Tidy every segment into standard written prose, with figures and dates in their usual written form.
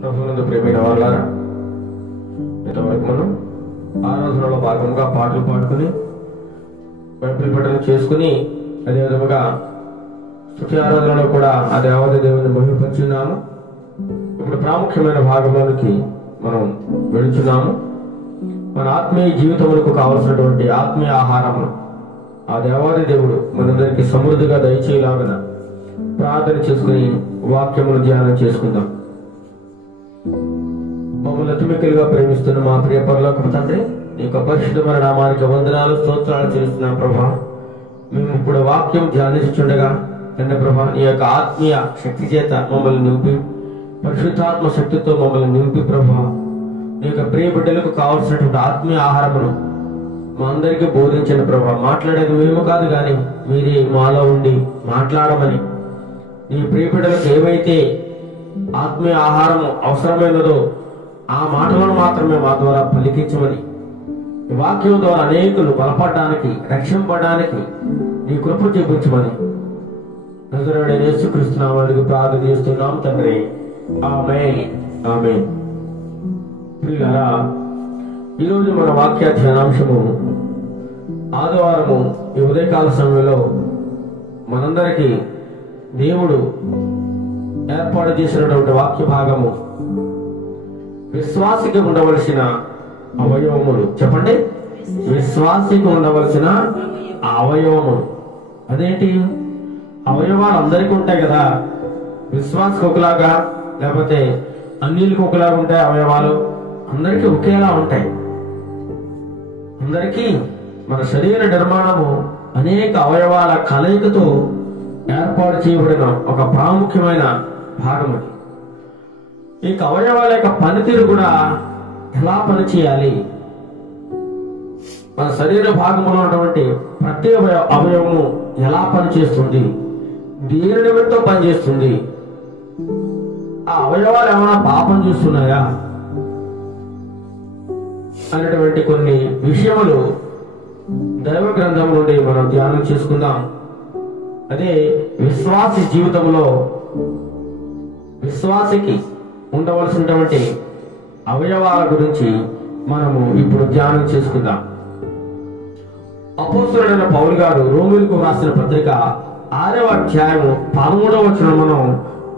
ప్రభువునందు ప్రియమైన వారులారా, ఇంతవరకు మనం ఆరాధనలో భాగంగా పాటలు పాడుకుని బైబిల్ పఠనం చేసుకుని అదేవిధముగా స్తుతి ఆరాధనలో కూడా ఆ దేవాది దేవుని మహిమపరుచున్నాము. ఇప్పుడు ప్రాముఖ్యమైన భాగంలోనికి మనం వెళుచున్నాము. మన ఆత్మీయ జీవితములకు కావలసినటువంటి ఆత్మీయ ఆహారము ఆ దేవాది దేవుడు మనందరికీ సమృద్ధిగా దయచేయలాగన ప్రార్థన చేసుకుని వాక్యమును ధ్యానం చేసుకుందాం. మమ్మల్ని అతిమికలుగా ప్రేమిస్తున్న మా ప్రియ పరలోకపు తండ్రి, నీ యొక్క పరిశుద్ధమైన నామానికి వందనాలు స్తోత్రాలు చేస్తున్నాం ప్రభా. మేము ఇప్పుడు వాక్యం ధ్యానిస్తుండగా తండ్రి ప్రభా, నీ యొక్క ఆత్మీయ శక్తి చేత మమ్మల్ని నింపి, పరిశుద్ధాత్మ శక్తితో మమ్మల్ని నింపి ప్రభా, నీ యొక్క ప్రియ బిడ్డలకు కావాల్సినటువంటి ఆత్మీయ ఆహారమును మా అందరికీ బోధించండి ప్రభా. మాట్లాడేది మేము కాదు కానీ మీరే మాలో ఉండి మాట్లాడమని, నీ ప్రియ బిడ్డలకు ఏవైతే ఆత్మీయ ఆహారము అవసరమైనదో ఆ మాటలను మాత్రమే మా ద్వారా పలికించమని, ఈ వాక్యం ద్వారా అనేకులు బలపడడానికి, రక్షింపడానికి నీ కృప చూపించమని నజరేయుడైన యేసుక్రీస్తు నామములో ప్రార్థన చేస్తున్నాం తండ్రి. ఆమేన్, ఆమేన్. ప్రియులారా, ఈరోజు మన వాక్య ధ్యానాంశము ఆదివారము ఈ ఉదయకాల సమయంలో మనందరికీ దేవుడు ఏర్పాటు చేసినటువంటి వాక్య భాగము విశ్వాసికి ఉండవలసిన అవయవములు. చెప్పండి, విశ్వాసికి ఉండవలసిన అవయవములు. అదేంటి? అవయవాలు అందరికీ ఉంటాయి కదా. విశ్వాసకు ఒకలాగా, లేకపోతే అన్యులకు ఒకలాగా ఉంటాయి అవయవాలు. అందరికీ ఒకేలా ఉంటాయి. అందరికీ మన శరీర నిర్మాణము అనేక అవయవాల కలయికతో ఏర్పాటు చేయబడిన ఒక ప్రాముఖ్యమైన భాగం. ఈ అవయవాల యొక్క పనితీరు కూడా ఎలా పనిచేయాలి, మన శరీర భాగంలో ఉన్నటువంటి ప్రతి అవయవము ఎలా పనిచేస్తుంది, దేని నిమిత్తం పనిచేస్తుంది, ఆ అవయవాలు ఏమైనా పాపం చూస్తున్నాయా అనేటువంటి కొన్ని విషయములు దైవ గ్రంథం నుండి మనం ధ్యానం చేసుకుందాం. అదే విశ్వాసి జీవితంలో విశ్వాసికి ఉండవలసినటువంటి అవయవాల గురించి మనము ఇప్పుడు ధ్యానం చేసుకుందాం. అపోస్తలుడైన పౌలు గారు రోమీయులకు రాసిన పత్రిక 6వ అధ్యాయము 13వ వచనం మనం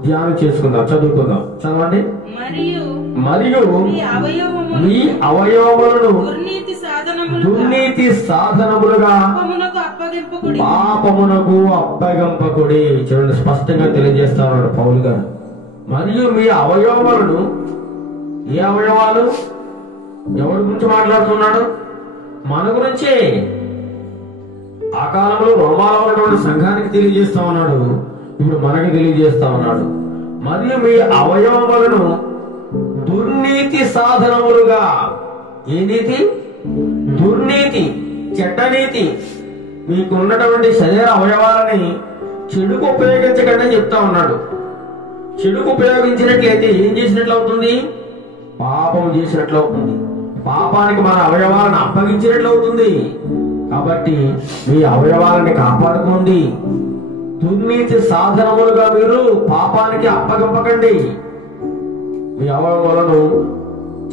ధ్యానం చేసుకుందాం, చదువుకుందాం. చదవండి. మరియు మీ అవయవములను దుర్నీతి సాధనములుగా పాపమునకు అప్పగింపకుడి. చూడండి, స్పష్టంగా తెలియజేస్తా ఉన్నాడు పౌలు గారు. మరియు మీ అవయవములను, ఏ అవయవాలు? ఎవరి గురించి మాట్లాడుతున్నాడు? మన గురించే. ఆ కాలంలో రోమాలో ఉన్నటువంటి సంఘానికి తెలియజేస్తా ఉన్నాడు, ఇప్పుడు మనకి తెలియజేస్తా ఉన్నాడు. మరియు మీ అవయవములను దుర్నీతి సాధనములుగా. ఏ నీతి? దుర్నీతి, చెడ్డనీతి. మీకు ఉన్నటువంటి శరీర అవయవాలని చెడుకు ఉపయోగించకండి అని చెప్తా ఉన్నాడు. చెడుకు ఉపయోగించినట్లయితే ఏం చేసినట్లు అవుతుంది? పాపం చేసినట్లు అవుతుంది. పాపానికి మన అవయవాలను అప్పగించినట్లు అవుతుంది. కాబట్టి మీ అవయవాలని కాపాడుకోండి. దుర్నీతి సాధనములుగా మీరు పాపానికి అప్పగింపకండి. మీ అవయవాలను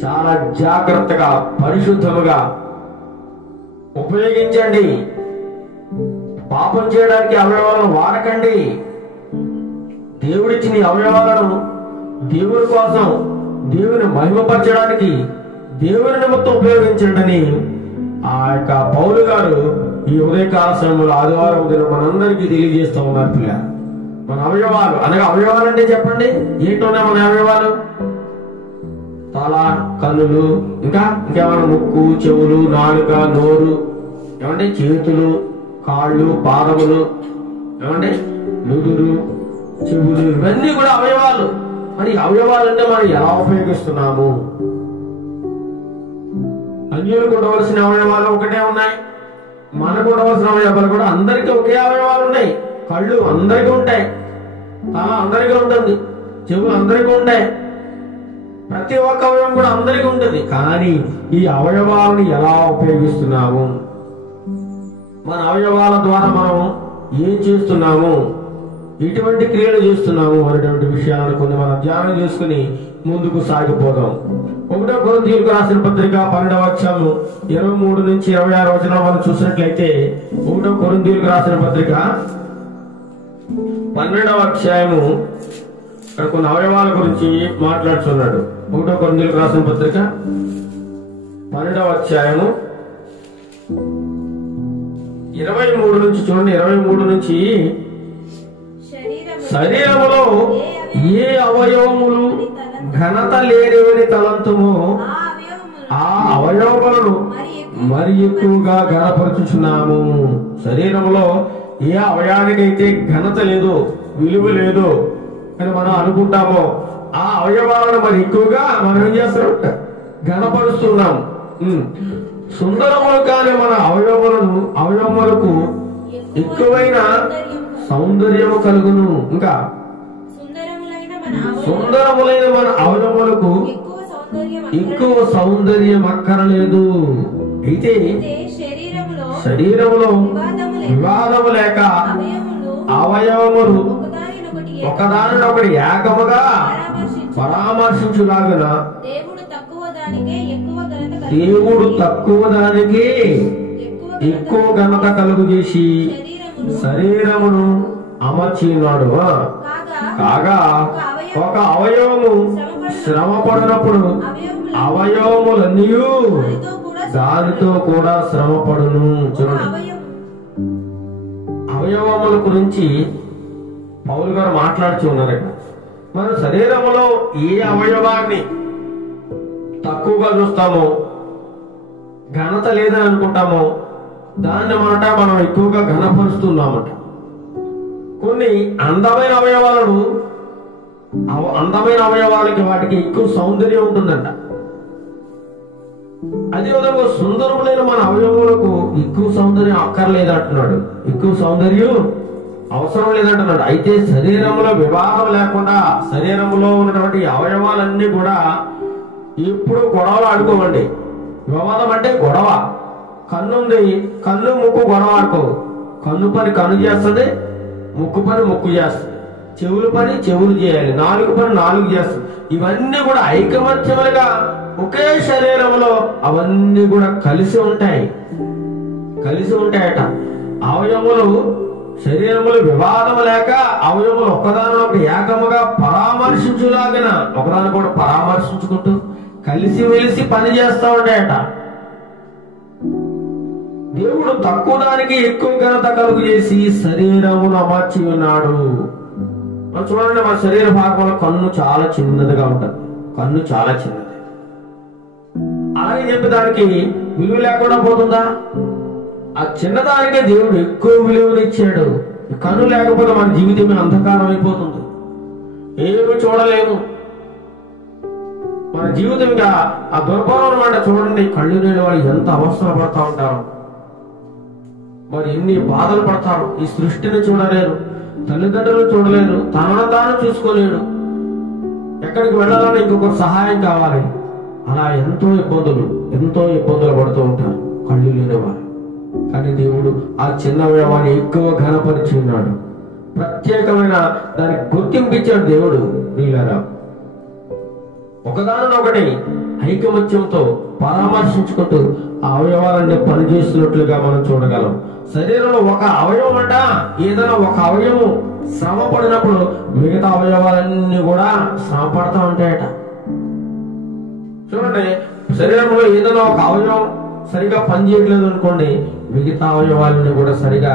చాలా జాగ్రత్తగా, పరిశుద్ధముగా ఉపయోగించండి. పాపం చేయడానికి అవయవాలను వాడకండి. దేవుడిచ్చిన అవయవాలను దేవుని కోసం, దేవుని మహిమపరచడానికి, దేవుని నిమిత్తం ఉపయోగించండి. ఆ యొక్క పౌలు గారు ఈ ఉదయకాల సమయంలో ఆదివారం దిన మనందరికీ తెలియజేస్తూ ఉన్నారు. పిల్ల, మన అవయవాలు అనగా, అవయవాలు అంటే చెప్పండి ఏంటోనే మన అవయవాలు? తల, కన్నులు, ఇంకేమైనా ముక్కు, చెవులు, నాలుక, నోరు, ఏమంటే చేతులు, కాళ్ళు, పాదములు, ఏమంటే నుదురు, చెవులు, ఇవన్నీ కూడా అవయవాలు. మరి అవయవాలంటే మనం ఎలా ఉపయోగిస్తున్నాము? అన్యులకు ఉండవలసిన అవయవాలు ఒకటే ఉన్నాయి, మనకు ఉండవలసిన అవయవాలు కూడా అందరికీ ఒకే అవయవాలు ఉన్నాయి. కళ్ళు అందరికీ ఉంటాయి, తల అందరికీ ఉంటుంది, చెవులు అందరికీ ఉంటాయి, ప్రతి ఒక్క అవయవం కూడా అందరికీ ఉంటుంది. కానీ ఈ అవయవాలను ఎలా ఉపయోగిస్తున్నాము, మన అవయవాల ద్వారా మనం ఏం చేస్తున్నాము, ఇటువంటి క్రియలు చేస్తున్నాము అనేటువంటి విషయాలను కొన్ని మనం ధ్యానం చేసుకుని ముందుకు సాగిపోదాం. 1 కొరింథీయులకు రాసిన పత్రిక 12వ అధ్యాయం 23 నుంచి 26 వచనాలు మనం చూసినట్లయితే 1 కొరింథీయులకు రాసిన పత్రిక 12వ అధ్యాయము ఇక్కడ కొన్ని అవయవాల గురించి మాట్లాడుతున్నాడు. 1 కొరింథీయులకు రాసిన పత్రిక 12వ అధ్యాయము 23 నుంచి చూడండి. 23 నుంచి శరీరములో ఏ అవయవములు ఘనత లేనివని తలంతుమో ఆ అవయవములను మరి ఎక్కువగా ఘనపరుచుచున్నాము. శరీరంలో ఏ అవయవానికైతే ఘనత లేదు, విలువ లేదు అని మనం అనుకుంటామో ఆ అవయవాలను మరి ఎక్కువగా మనం ఏం చేస్తాం? ఘనపరుస్తున్నాం. సుందరములు కాని మన అవయవములకు ఎక్కువైన సౌందర్యము కలుగును. ఇంకా సుందరములైన మన అవయవములకు ఎక్కువ సౌందర్యం అక్కరలేదు. అయితే శరీరములో వివాదము లేక అవయవములు ఒకదానినొకటి ఏకముగా పరామర్శించులాగున దేవుడు తక్కువ దానికి ఎక్కువ ఘనత కలుగు చేసి శరీరమును అమర్చి ఉన్నాడు. కాగా ఒక అవయవము శ్రమ పడినప్పుడు అవయవములన్నీ దానితో కూడా శ్రమ పడును. చూడండి, అవయవముల గురించి పౌలు గారు మాట్లాడుతూ ఉన్నారు. మన శరీరంలో ఏ అవయవాన్ని తక్కువగా చూస్తామో, ఘనత లేదని అనుకుంటామో దాన్ని మనం ఎక్కువగా ఘనపరుస్తున్నామట. కొన్ని అందమైన అవయవాలకి వాటికి ఎక్కువ సౌందర్యం ఉంటుందంట. అదే విధంగా సుందరములైన మన అవయవములకు ఎక్కువ సౌందర్యం అక్కర్లేదు అంటున్నాడు, ఎక్కువ సౌందర్యం అవసరం లేదంటున్నాడు. అయితే శరీరంలో వివాదం లేకుండా శరీరంలో ఉన్నటువంటి అవయవాలన్నీ కూడా ఎప్పుడు గొడవలు ఆడుకోవండి. వివాదం అంటే గొడవ. కన్నుంది, కన్ను ముక్కు గొడవ ఆడుకో. కన్ను పని కన్ను చేస్తుంది, ముక్కు పని ముక్కు చేస్తుంది, చెవులు పని చెవులు చేయాలి, నాలుగు పని నాలుగు చేస్తుంది. ఇవన్నీ కూడా ఐకమత్యములుగా ఒకే శరీరంలో అవన్నీ కూడా కలిసి ఉంటాయట. అవయములు శరీరములు వివాదము లేక అవయములు ఒకదానొకటి ఏకముగా పరామర్శించులాగిన ఒకదాని కూడా పరామర్శించుకుంటూ కలిసి వెలిసి పని చేస్తూ ఉంటాయట. దేవుడు తక్కువ దానికి ఎక్కువ ఘనత కలుగు చేసి శరీరమును అమర్చి ఉన్నాడు. మనం చూడండి, మన శరీర భాగంలో కన్ను చాలా చిన్నదిగా ఉంటుంది. కన్ను చాలా చిన్నది. అలాగే చెప్పి దానికి విలువ లేకుండా పోతుందా? ఆ చిన్నదానికే దేవుడు ఎక్కువ విలువలు ఇచ్చాడు. కన్ను లేకపోతే మన జీవితమే అంధకారం అయిపోతుంది, ఏమి చూడలేము. మన జీవితంగా ఆ దుర్భరం అన్నమాట. చూడండి, కళ్ళు లేని వాళ్ళు ఎంత అవసరం పడతా ఉంటారు, మరి ఎన్ని బాధలు పడతారు. ఈ సృష్టిని చూడలేరు, తల్లిదండ్రులు చూడలేరు, తనను తాను చూసుకోలేడు. ఎక్కడికి వెళ్ళాలని ఇంకొక సహాయం కావాలి. అలా ఎంతో ఇబ్బందులు పడుతూ ఉంటారు కళ్ళు లేనివారు. కానీ దేవుడు ఆ చిన్న అవయవాన్ని ఎక్కువ ఘనపరిచి ఉన్నాడు. ప్రత్యేకమైన దానికి గుర్తింపు ఇచ్చాడు దేవుడు. వీళ్ళరా ఒకదానొకటి ఐకమత్యంతో పరామర్శించుకుంటూ ఆ అవయవాలన్నీ పనిచేస్తున్నట్లుగా మనం చూడగలం. శరీరంలో ఒక అవయవం అంట, ఏదైనా ఒక అవయవం శ్రమ పడినప్పుడు మిగతా అవయవాలన్నీ కూడా శ్రమ పడతా ఉంటాయట. చూడండి, శరీరంలో ఏదైనా ఒక అవయవం సరిగా పనిచేయట్లేదు అనుకోండి, మిగతా అవయవాలన్నీ కూడా సరిగా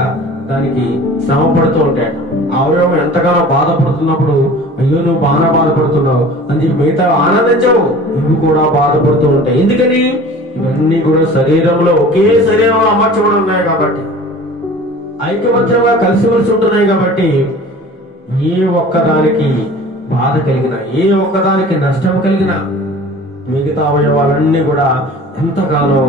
దానికి శ్రమ పడుతూ ఉంటాయట. ఆ అవయవం ఎంతగానో బాధపడుతున్నప్పుడు, అయ్యో నువ్వు బాగా బాధపడుతున్నావు అని చెప్పి మిగతా ఆనందించవు, ఇవి కూడా బాధపడుతూ ఉంటాయి. ఎందుకని? ఇవన్నీ కూడా శరీరంలో ఒకే శరీరంలో అమర్చబడి ఉన్నాయి కాబట్టి, ఐకమత్యంగా కలిసిమెలిసి ఉంటున్నాయి కాబట్టి, ఏ ఒక్కదానికి బాధ కలిగినా, ఏ ఒక్కదానికి నష్టం కలిగినా మిగతా అవయవాలన్నీ కూడా ఎంతగానో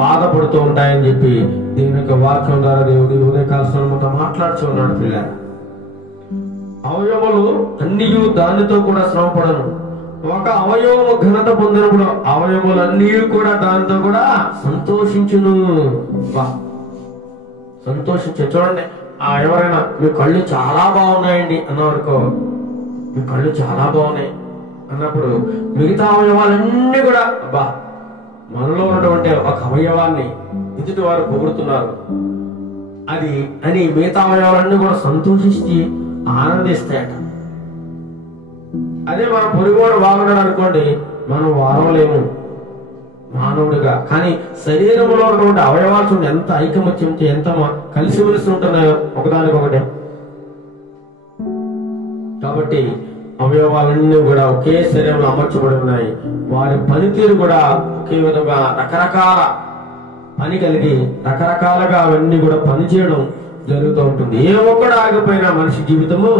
బాధపడుతూ ఉంటాయని చెప్పి దేవుని యొక్క వాక్యం ద్వారా దేవుడు ఉదయకాల సమయంలో మాట్లాడుతూ ఉన్నాడు. పిల్ల అవయవాలు అన్ని దానితో కూడా శ్రమపడను. ఒక అవయవము ఘనత పొందినప్పుడు అవయవాలన్నీ కూడా దానితో కూడా సంతోషించును. సంతోషించు. చూడండి, ఎవరైనా మీ కళ్ళు చాలా బాగున్నాయండి అన్నవరకు, మీ కళ్ళు చాలా బాగున్నాయి అన్నప్పుడు మిగతా అవయవాలన్నీ కూడా అబ్బా మనలో ఉన్నటువంటి ఒక అవయవాన్ని ఎదుటి వారు పొగుడుతున్నారు అది అని మిగతా అవయవాలన్నీ కూడా సంతోషించి ఆనందిస్తాయట. అదే మన పొరుగువాడు బాగున్నాడు అనుకోండి, మనం వారవలేము మానవుడిగా. కానీ శరీరంలో ఉన్నటువంటి అవయవాలు చూడండి ఎంత ఐకమత్యంతో ఎంత కలిసిమెలిసి ఉంటున్నాయో ఒకదానికొకటే. కాబట్టి అవయవాలన్నీ కూడా ఒకే శరీరంలో అమర్చబడి ఉన్నాయి. వారి పనితీరు కూడా ఒకే విధంగా రకరకాల పని కలిగి రకరకాలుగా అవన్నీ కూడా పనిచేయడం జరుగుతూ ఉంటుంది. ఏ ఒక్కడు ఆగిపోయినా మనిషి జీవితము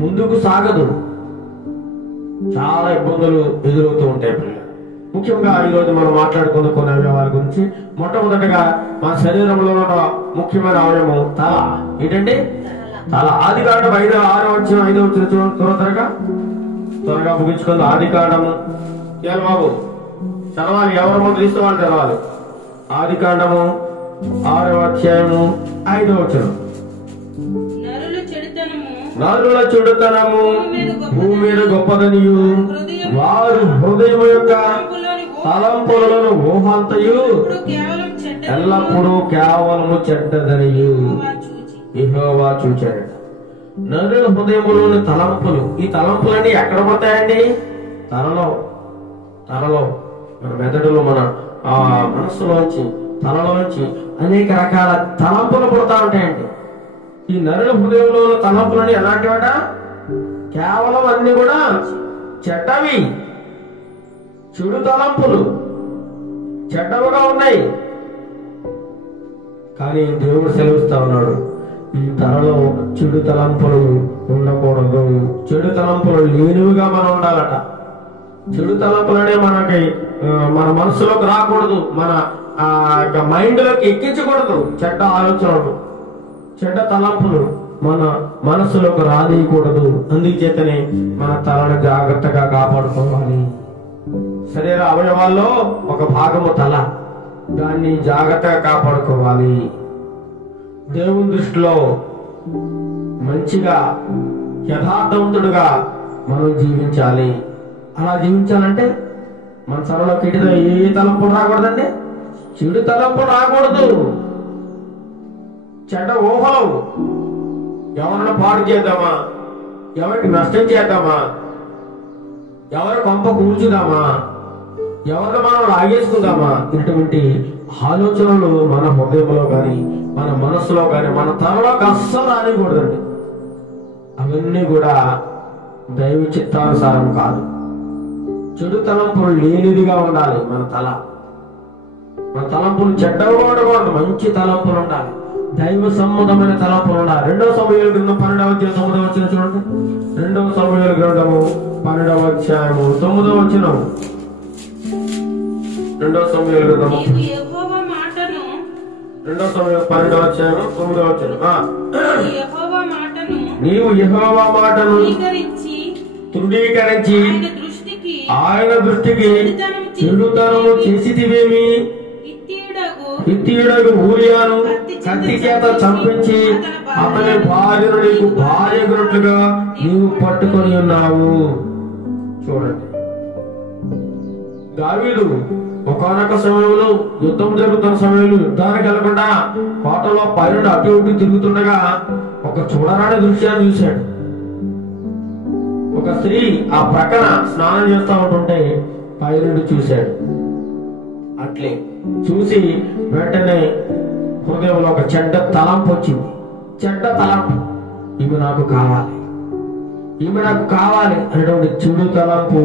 ముందుకు సాగదు. చాలా ఇబ్బందులు ఎదురవుతూ ఉంటాయి పిల్లలు. ముఖ్యంగా ఈరోజు మనం మాట్లాడుకున్న కొన్ని అవయవాల గురించి. మొట్టమొదటిగా మన శరీరంలో ఉన్న ముఖ్యమైన అవయవం తల. ఏంటండి? తల. ఆదికాండం 5:6 త్వరగా ముగించుకుంది. ఆదికాండము బాబు చదవాలి, ఎవరు మొదలు ఇస్తే వాళ్ళు చదవాలి. ఆదికాండము 6:5 నరుల చెడుతనము భూమి మీద గొప్పదనియు వారు హృదయం యొక్క తలంపులను ఊహంతయు ఎల్లప్పుడూ కేవలము చెడ్డదనియు యెహోవా చూచాడు. నరుల హృదయములోని తలంపులు, ఈ తలంపులన్నీ ఎక్కడ పోతాయండి? తలలో మన మెదడులో మన మనస్సులోంచి తలలోంచి అనేక రకాల తలంపులు పుడతా ఉంటాయండి. ఈ నరుల హృదయంలో తలంపులని ఎలాంటివట? కేవలం అన్ని కూడా చెడ్డవి, చెడు తలంపులు చెడ్డవుగా ఉన్నాయి. కానీ దేవుడు సెలవిస్తా ఉన్నాడు, ఈ తలలో చెడు తలంపులు ఉండకూడదు, చెడు తలంపులు లేనివిగా మనం ఉండాలట. చెడు తలంపులనే మన మనసులోకి రాకూడదు, మన మైండ్లోకి ఎక్కించకూడదు. చెడ్డ ఆలోచనలు చెడ్డ తలంపులు మన మనస్సులోకి రానియకూడదు. అందుచేతనే మన తలను జాగ్రత్తగా కాపాడుకోవాలి. శరీర అవయవాల్లో ఒక భాగము తల, దాన్ని జాగ్రత్తగా కాపాడుకోవాలి. దేవుని దృష్టిలో మంచిగా యథార్థవంతుడుగా మనం జీవించాలి. అలా జీవించాలంటే మన తలలోకి ఏ తలంపులు రాకూడదండి, చెడు తలంపులు రాకూడదు. చెడ్డ ఊహలు, ఎవరిని పాడు చేద్దామా, ఎవరికి నష్టం చేద్దామా, ఎవరి కొంప కూర్చుదామా, ఎవరిని మనం లాగేసుకుందామా, ఇటువంటి ఆలోచనలు మన హృదయంలో కానీ మన మనస్సులో కానీ మన తలలోకి అస్సలు రానికూడదండి. అవన్నీ కూడా దైవ చిత్తానుసారం కాదు. చెడు తలంపులు లేనిదిగా ఉండాలి మన తల. మన తలంపులు చెడ్డగా ఉండకూడదు, మంచి తలంపులు ఉండాలి, దైవ సంబంధమైన తలంపులు ఉండాలి. 2 సమూయేలు గ్రంథం 12:9 చూడండి. 2 సమూయేలు గ్రంథము 12:9. 2 సమూయేలు గ్రంథము 2 సమూయేలు 12:9. నీవు యెహోవా మాటను తృణీకరించి ఆయన దృష్టికి చెడుతనము చేసితివేమి? హిత్తీయుడగు ఊరియాను కత్తి చేత చంపించి అతని భార్యను నీకు భార్యగునట్లుగా నీవు పట్టుకొని ఉన్నావు. చూడండి, దావీదు ఒకానొక సమయంలో యుద్ధం జరుగుతున్న సమయంలో యుద్ధానికి వెళ్లకుండా కోటలో పైన అటు ఇటు తిరుగుతుండగా ఒక చూడరాని దృశ్యాన్ని చూశాడు. ఒక స్త్రీ ఆ ప్రక్కన స్నానం చేస్తూ ఉంటుంటే పైనుండి చూశాడు. అట్లే చూసి వెంటనే హృదయంలో ఒక చెడ్డ తలంపు వచ్చింది. చెడ్డ తలంపు, ఈమె నాకు కావాలి, ఈమె నాకు కావాలి అనేటువంటి చెడు తలంపు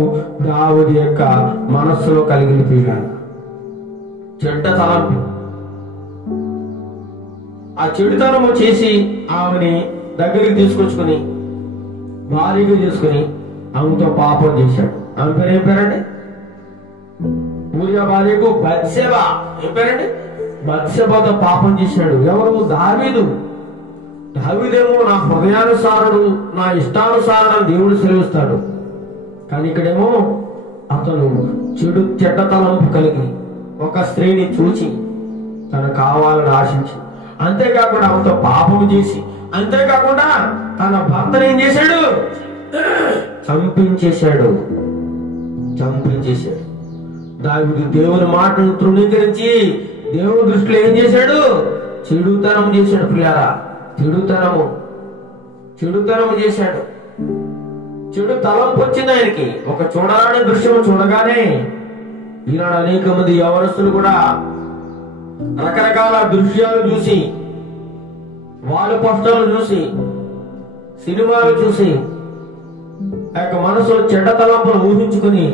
దావీదు యొక్క మనస్సులో కలిగిపోయాడు. చెడ్డ తలంపు, ఆ చెడుతనము చేసి ఆమెని దగ్గరికి తీసుకొచ్చుకుని భార్యగా చేసుకుని ఆమెతో పాపం చేశాడు. ఆమె పేరు ఏం పేరండి? ఊరియా భార్యకు బత్షెబ. ఏం పేరండి? బత్షెబతో పాపం చేశాడు. ఎవరు? దావీదు. దావీదేమో నా హృదయానుసారుడు, నా ఇష్టానుసారుడు దేవుడు సెలవిస్తాడు. కానీ ఇక్కడేమో అతను చెడ్డ తలంపు కలిగి ఒక స్త్రీని చూచి తను కావాలని ఆశించి అంతేకాకుండా ఆమెతో పాపం చేసి, అంతేకాకుండా తన భర్తను ఏం చేశాడు? చంపించేశాడు. దావీదు దేవుని మాటను తృణీకరించి దేవుని దృష్టిలో ఏం చేశాడు? చెడుతనం చేశాడు. ప్రియారా, చెడుతనము చేశాడు. చెడు తలంపు వచ్చింది ఆయనకి. ఒక చూడరాని దృశ్యం చూడగానే ఈనాడు అనేక మంది యవనస్తులు కూడా రకరకాల దృశ్యాలు చూసి, వాళ్ళ పోస్టర్లు చూసి, సినిమాలు చూసి మనసులో చెడ్డ తలంపులు ఊహించుకుని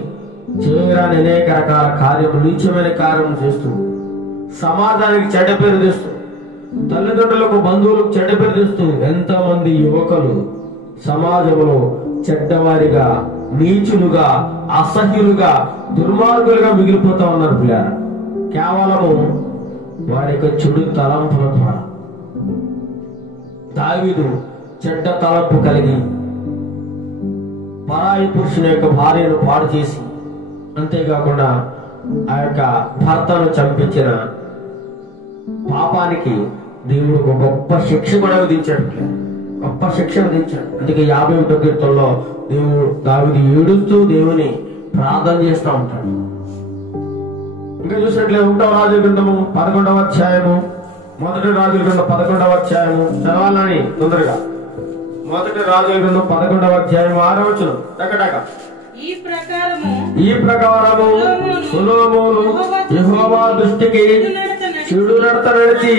చేయరాని అనేక రకాల కార్యములు, నీచమైన కార్యములు చేస్తూ సమాజానికి చెడ్డ పేరు తెస్తూ, తల్లిదండ్రులకు బంధువులకు చెడ్డ పేరు తెస్తూ ఎంతమంది యువకులు సమాజంలో చెడ్డవారిగా, నీచులుగా, అసహ్యులుగా, దుర్మార్గులుగా మిగిలిపోతా ఉన్నారు పిల్లలు. కేవలము వారి యొక్క చెడు తలంపుల ద్వారా. దావీదు చెడ్డ తలంపు కలిగి పరాయి పురుషుని యొక్క భార్యను పాడు చేసి, అంతేకాకుండా ఆ యొక్క భర్తను చంపించిన పాపానికి దేవుడు ఒక గొప్ప శిక్ష కూడా విధించాడు. అందుకే 51వ కీర్తనలో దావీదు ఏడుస్తూ దేవుని ప్రార్థన చేస్తూ ఉంటాడు. ఇంకా చూసినట్లయితే 1వ రాజుల గ్రంథము 11వ అధ్యాయము, 1వ రాజుల గ్రంథం 11వ అధ్యాయము చదవాలని తొందరగా. 1వ రాజుల గ్రంథం 11వ అధ్యాయం 6వ వచనం టకటక. ఈ ప్రకారము సొలొమోను యెహోవా దృష్టికి చెడు నడత నడిచి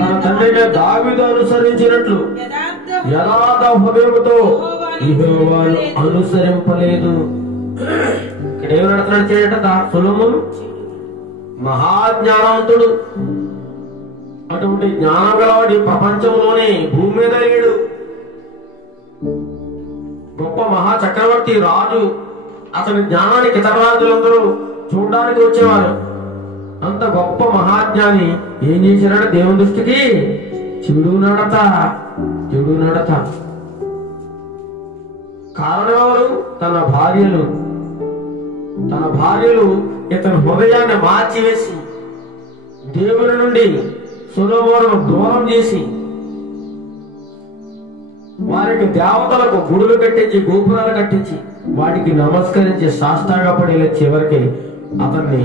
తన తండ్రి దావీదు అనుసరించినట్లు యథార్థ హృదయముతో యెహోవాను అనుసరింపలేదు. ఇక్కడ ఏమి నడత నడిచేట? సొలొమోను మహాజ్ఞానవంతుడు. అటువంటి జ్ఞానం గలవాడి ప్రపంచంలోనే భూమి మీద లేడు. గొప్ప మహా చక్రవర్తి, రాజు. అతని జ్ఞానానికి ఇతర రాజులందరూ చూడడానికి వచ్చేవారు. అంత గొప్ప మహాజ్ఞాని ఏం చేశారంటే దేవుని దృష్టికి చెడు నడత. కారణం ఎవరు? తన భార్యలు ఇతని హృదయాన్ని మార్చివేసి దేవుని నుండి సొలొమోనును దూరం చేసి వారికి దేవతలకు గుడులు కట్టించి, గోపురాలు కట్టించి వాటికి నమస్కరించి సాష్టాంగ పడేలా చివరికి అతన్ని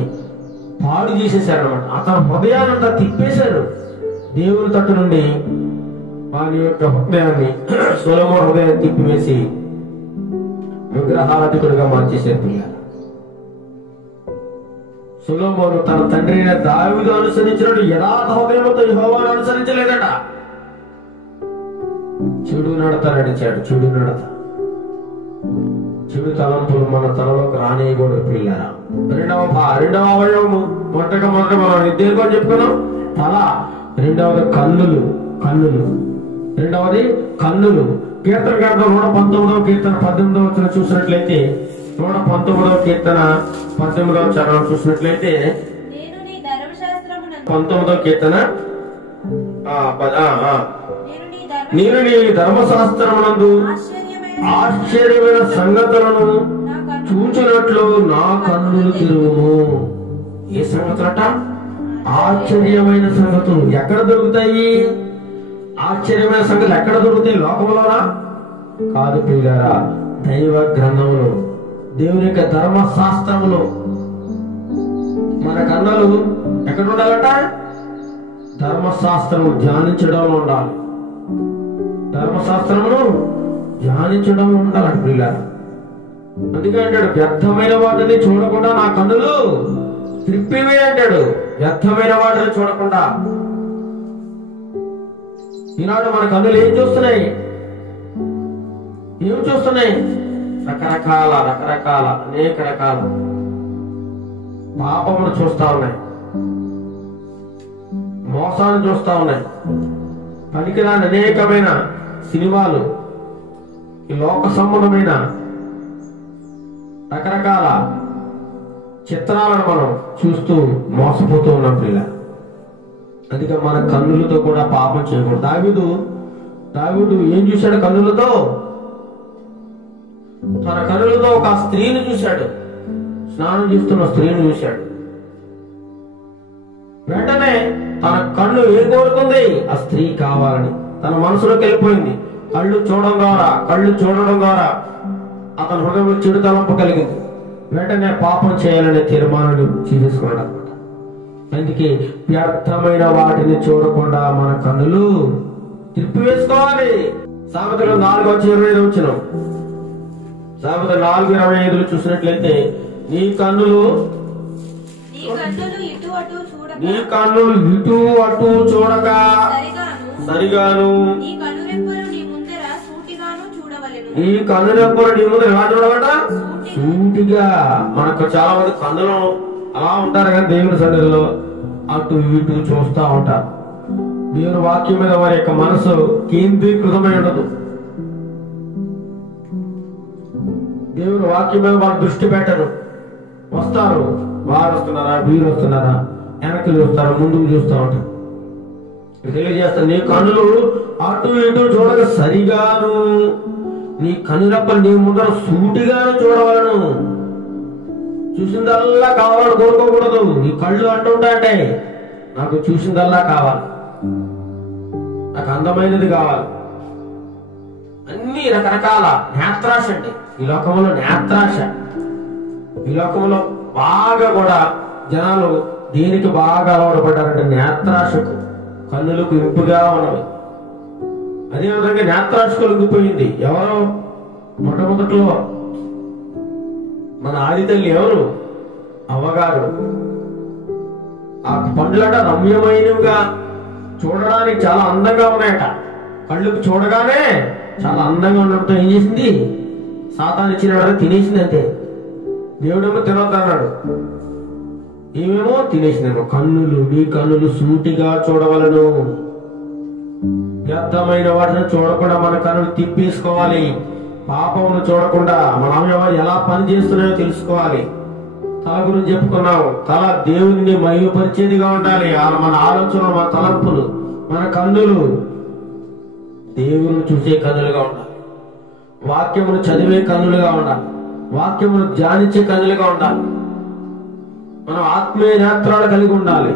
పాడు చేసేశారనమాట. అతని హృదయాన్నంతా తిప్పేశారు. దేవుని తట్టు నుండి వారి యొక్క హృదయాన్ని, సొలొమోను హృదయాన్ని తిప్పివేసి విగ్రహారాధికుడిగా మార్చేశారు. పిల్లలు, సొలొమోను తన తండ్రి దావీదు అనుసరించినట్టు యథార్థ హృదయంతో యెహోవాను అనుసరించలేదట. చెడు నడత నడిచాడు. చెడు తలంపులు మన తలలోకి రానియకూడదు పిల్లరా. రెండవ అవయవము మొదట మనం దేనికో చెప్పుకున్నాం, తల. రెండవది కన్నులు. రెండవది కన్నులు. కీర్తన గ్రంథం 119వ కీర్తన 18వ వచనం చూసినట్లయితే, 119వ కీర్తన 18వ చరణం చూసినట్లయితే, 19వ కీర్తన నేను నీ ధర్మశాస్త్రమునందు ఆశ్చర్యమైన సంగతులను చూచినట్లు నా కన్నులు తిరుగుము. ఏ సంగతులట? ఆశ్చర్యమైన సంగతులు. ఎక్కడ దొరుకుతాయి ఆశ్చర్యమైన సంగతులు? ఎక్కడ దొరుకుతాయి? లోకంలోనా? కాదు పిల్లరా, దైవ గ్రంథములు, దేవుని యొక్క ధర్మశాస్త్రములు. మన కన్నులు ఎక్కడ ఉండాలట? ధర్మశాస్త్రము ధ్యానించడంలో ఉండాలి. ధర్మశాస్త్రమును ధ్యానించడంలో ఉండాలంట పిల్లరా. అందుకే అంటాడు, వ్యర్థమైన వాటిని చూడకుండా నా కన్నులు త్రిప్పివే అంటాడు. వ్యర్థమైన వాటిని చూడకుండా. ఈనాడు మన కన్నులు ఏం చూస్తున్నాయి? రకరకాల అనేక రకాల పాపమును చూస్తా ఉన్నాయి, మోసాన్ని చూస్తా ఉన్నాయి, పనికిరాని అనేకమైన సినిమాలు, ఈ లోక సంబంధమైన రకరకాల చిత్రాలను మనం చూస్తూ మోసపోతూ ఉన్నాం పిల్ల. అందుకే మన కన్నులతో కూడా పాపం చేయకూడదు. దావీదు ఏం చూశాడు? కన్నులతో, తన కన్నులతో ఒక స్త్రీని చూశాడు. స్నానం చేస్తున్న స్త్రీని చూశాడు. వెంటనే తన కన్ను ఏం కోరుకుంది? ఆ స్త్రీ కావాలని తన మనసులోకి వెళ్ళిపోయింది. కళ్ళు చూడడం ద్వారా అతని హృదయంలో చెడు తలంపు కలిగింది. వెంటనే పాపం చేయాలనే తీర్మానం చేసేసుకున్నాడు అనమాట. అందుకే వ్యర్థమైన వాటిని చూడకుండా మన కన్నులు తిప్పివేసుకోవాలి. సామెతలు 4:25 సామెతలు 4:25 చూసినట్లయితే నీ కన్నులు ఇటు అటు చూడక సరిగాను నీ కన్నురెప్పలు నీ ముందర ఎలా చూడగట? సూటిగా. మనకు చాలా మంది కన్నులు అలా ఉంటారు కానీ దేవుని సన్నిధిలో అటు ఇటు చూస్తూ ఉంటారు. దేవుని వాక్యం మీద వారి యొక్క మనసు కేంద్రీకృతమై ఉండదు. దేవుని వాక్యం మీద వారు దృష్టి పెట్టరు. వస్తారు, వారు వస్తున్నారా, వీరు వస్తున్నారా, వెనక్కి చూస్తారా, ముందుకు చూస్తూ ఉంటారు. తెలియజేస్తారు, నీ కన్నులు అటు ఇటు చూడక సరిగాను నీ కనురెప్పలు నీ ముందర సూటిగాను చూడవలను. చూసిందల్లా కావాలని కోరుకోకూడదు. నీ కళ్ళు అంటుంటే నాకు చూసిందల్లా కావాలి, నాకు అందమైనది కావాలి, అన్ని రకరకాల నేత్రాశ అండి. ఈ లోకంలో నేత్రాశ. ఈ లోకంలో బాగా కూడా జనాలు దీనికి బాగా అలవాటు పడ్డారంటే నేత్రాశకు. కన్నులకు ఇంపుగా ఉన్నవి. అదేవిధంగా నేత్రాశకు లొంగిపోయింది. ఎవరో మొట్టమొదట్లో మన ఆది తల్లి ఎవరు? అవ్వగారు. ఆ పండ్లట రమ్యమైనవిగా చూడడానికి చాలా అందంగా ఉన్నాయట. కళ్ళుకు చూడగానే చాలా అందంగా ఉండడంతో ఏం చేసింది? సాతాను ఇచ్చిన తినేసింది. అంతే. దేవుడేమో తినొద్దన్నాడు, ఏమేమో తినేసినాను. కన్నులు నీ కన్నులు సూటిగా చూడవలను. వ్యర్థమైన వాటిని చూడకుండా మన కన్నులు తిప్పేసుకోవాలి. పాపమును చూడకుండా మన అవయవాలు ఎలా పని చేస్తున్నాయో తెలుసుకోవాలి. తల గురించి చెప్పుకున్నాము. తల దేవుని మహిమపరిచేదిగా ఉండాలి. మన ఆలోచనలు, మన తలంపులు, మన కన్నులు దేవుని చూసే కన్నులుగా ఉండాలి. వాక్యమును చదివే కన్నులుగా ఉండాలి. వాక్యమును ధ్యానించే కన్నులుగా ఉండాలి. మనం ఆత్మీయ నేత్రాలు కలిగి ఉండాలి.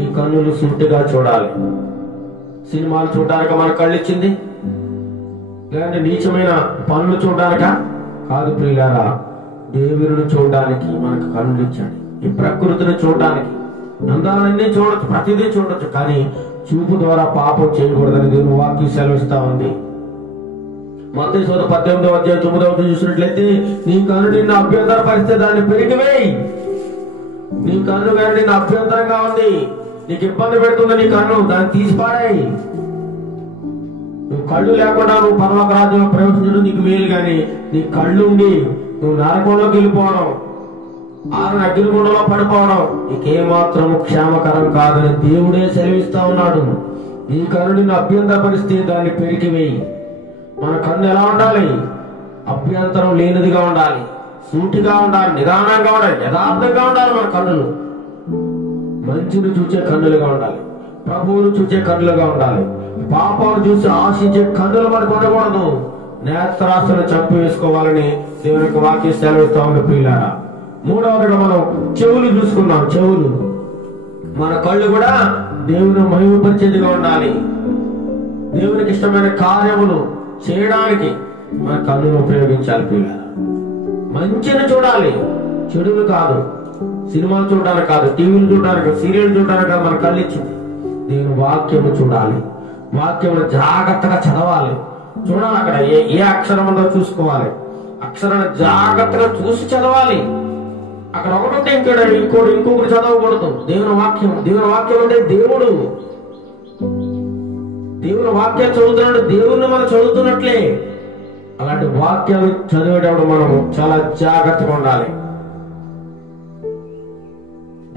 ఈ కన్నులు సూటిగా చూడాలి. సినిమాలు చూడడానికి మన కళ్ళు ఇచ్చింది, లేదంటే నీచమైన పనులు చూడడానిక కాదు ప్రియులారా. దేవుని చూడడానికి మనకు కన్నులు ఇచ్చాడు. ఈ ప్రకృతిని చూడడానికి, అందాలన్నీ చూడొచ్చు, ప్రతిదీ చూడొచ్చు, కానీ చూపు ద్వారా పాపం చేయకూడదని దేవుని వాక్యం సెలవిస్తా ఉంది. మత్తయి 18:9 చూసినట్లయితే నీ కన్ను నిన్ను అభ్యంతరపరిస్తే దాన్ని పెరిగివేయి. నీ కన్ను కానీ నిన్ను అభ్యంతరంగా ఉంది, నీకు ఇబ్బంది పెడుతుంది నీ కన్ను, దాన్ని తీసిపాడాయి. నువ్వు కళ్ళు లేకుండా నువ్వు పరలోక రాజ్యంలో ప్రవేశించడం నీకు మేలు, కానీ నీ కళ్ళు ఉండి నువ్వు నరకంలోకి వెళ్ళిపోవడం, అగ్నిగుండంలో పడిపోవడం నీకేమాత్రం క్షేమకరం కాదని దేవుడే సెలవిస్తా ఉన్నాడు. నీ కన్ను నిన్ను అభ్యంతరపరిస్తే దాన్ని పెరిగివేయి. మన కన్ను ఎలా ఉండాలి? అభ్యంతరం లేనిదిగా ఉండాలి, సూటిగా ఉండాలి, నిదానంగా ఉండాలి, యథార్థంగా ఉండాలి. మన కన్నులు మంచిని చూసే కన్నులుగా ఉండాలి, ప్రభువును చూసే కన్నులుగా ఉండాలి. పాపాలను చూసి ఆశించే కన్నులు మనకు ఉండకూడదు. నేత్రాశను చంపివేసుకోవాలని దేవుని యొక్క వాక్యం సెలవిస్తా ఉంది ప్రియులారా. మూడవదిగా మనం చెవులు చూసుకున్నాం. చెవులు, మన కళ్ళు కూడా దేవుని మహిమపరిచేదిగా ఉండాలి. దేవునికి ఇష్టమైన కార్యములు చేయడానికి మన కన్నును ఉపయోగించాలి ప్రియులారా. మంచిని చూడాలి, చెడులు కాదు. సినిమాలు చూడడానికి కాదు, టీవీలు చూడడానికి, సీరియల్ చూడడానికి కాదు మన కళ్ళు ఇచ్చింది. దేవుని వాక్యము చూడాలి, వాక్యమును జాగ్రత్తగా చదవాలి. చూడాలి, అక్కడ ఏ అక్షరం ఉందో చూసుకోవాలి, అక్షరాన్ని జాగ్రత్తగా చూసి చదవాలి. అక్కడ ఒకటి ఇంకొకటి చదవకూడదు. దేవుని వాక్యం అంటే దేవుడు. దేవుని వాక్యం చదువుతున్నాడు, దేవుణ్ణి మనం చదువుతున్నట్లే. అలాంటి వాక్యాన్ని చదివేటప్పుడు మనం చాలా జాగ్రత్తగా ఉండాలి.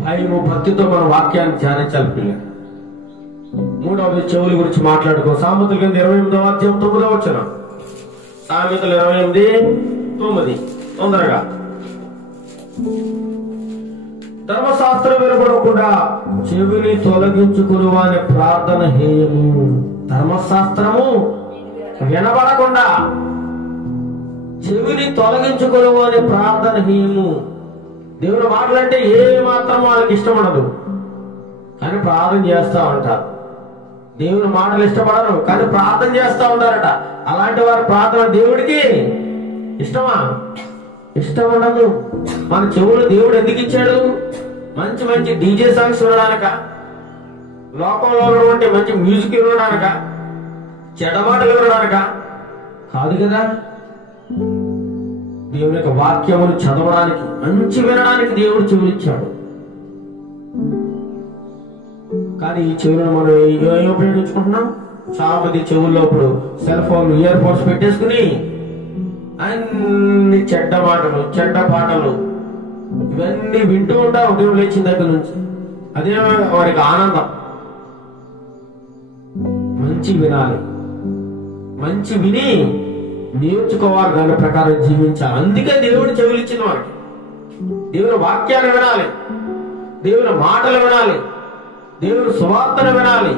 భయము భక్తితో మన వాక్యాన్ని ధ్యానించాలి పిల్లలు. మూడవది చెవుల గురించి మాట్లాడుకో. సామెతల కింద 28:9 సామెతలు 28:9 తొందరగా. ధర్మశాస్త్రం వినబడకుండా చెవిని తొలగించుకుని వాని ప్రార్థన హేయము. ధర్మశాస్త్రము వినబడకుండా చెవిని తొలగించుకుని వాని ప్రార్థన హేయము. దేవుని మాటలంటే ఏ మాత్రం వాళ్ళకి ఇష్టం ఉండదు, కానీ ప్రార్థన చేస్తూ ఉంటారు. దేవుని మాటలు ఇష్టపడరు కానీ ప్రార్థన చేస్తూ ఉంటారట. అలాంటి వారి ప్రార్థన దేవుడికి ఇష్టమా? ఇష్టం ఉండదు. మన చెవులు దేవుడు ఎందుకు ఇచ్చాడు? మంచి మంచి డీజే సాంగ్స్ వినడానిక? లోకంలో ఉన్నటువంటి మంచి మ్యూజిక్ వినడానిక? చెడమాటలు వినడానిక? కాదు కదా. దేవుని యొక్క వాక్యమును చదవడానికి, మంచి వినడానికి దేవుడు చెవులు ఇచ్చాడు. కానీ ఈ చెవులను మనం ఏం ఉపయోగించుకుంటున్నాం? చాలా మంది చెవుల్లో ఇప్పుడు సెల్ ఫోన్, ఇయర్ ఫోన్స్ పెట్టేసుకుని అన్ని చెడ్డ మాటలు, చెడ్డ పాటలు ఇవన్నీ వింటూ ఉంటాం ఉదయం లేచిన దగ్గర నుంచి. అదే వారికి ఆనందం. మంచి వినాలి, మంచి విని నేర్చుకోవాలి, దాని ప్రకారం జీవించాలి. అందుకే దేవుడు చెవులు ఇచ్చిన వారికి. దేవుని వాక్యాలు వినాలి, దేవుని మాటలు వినాలి, దేవుని సువార్తను వినాలి.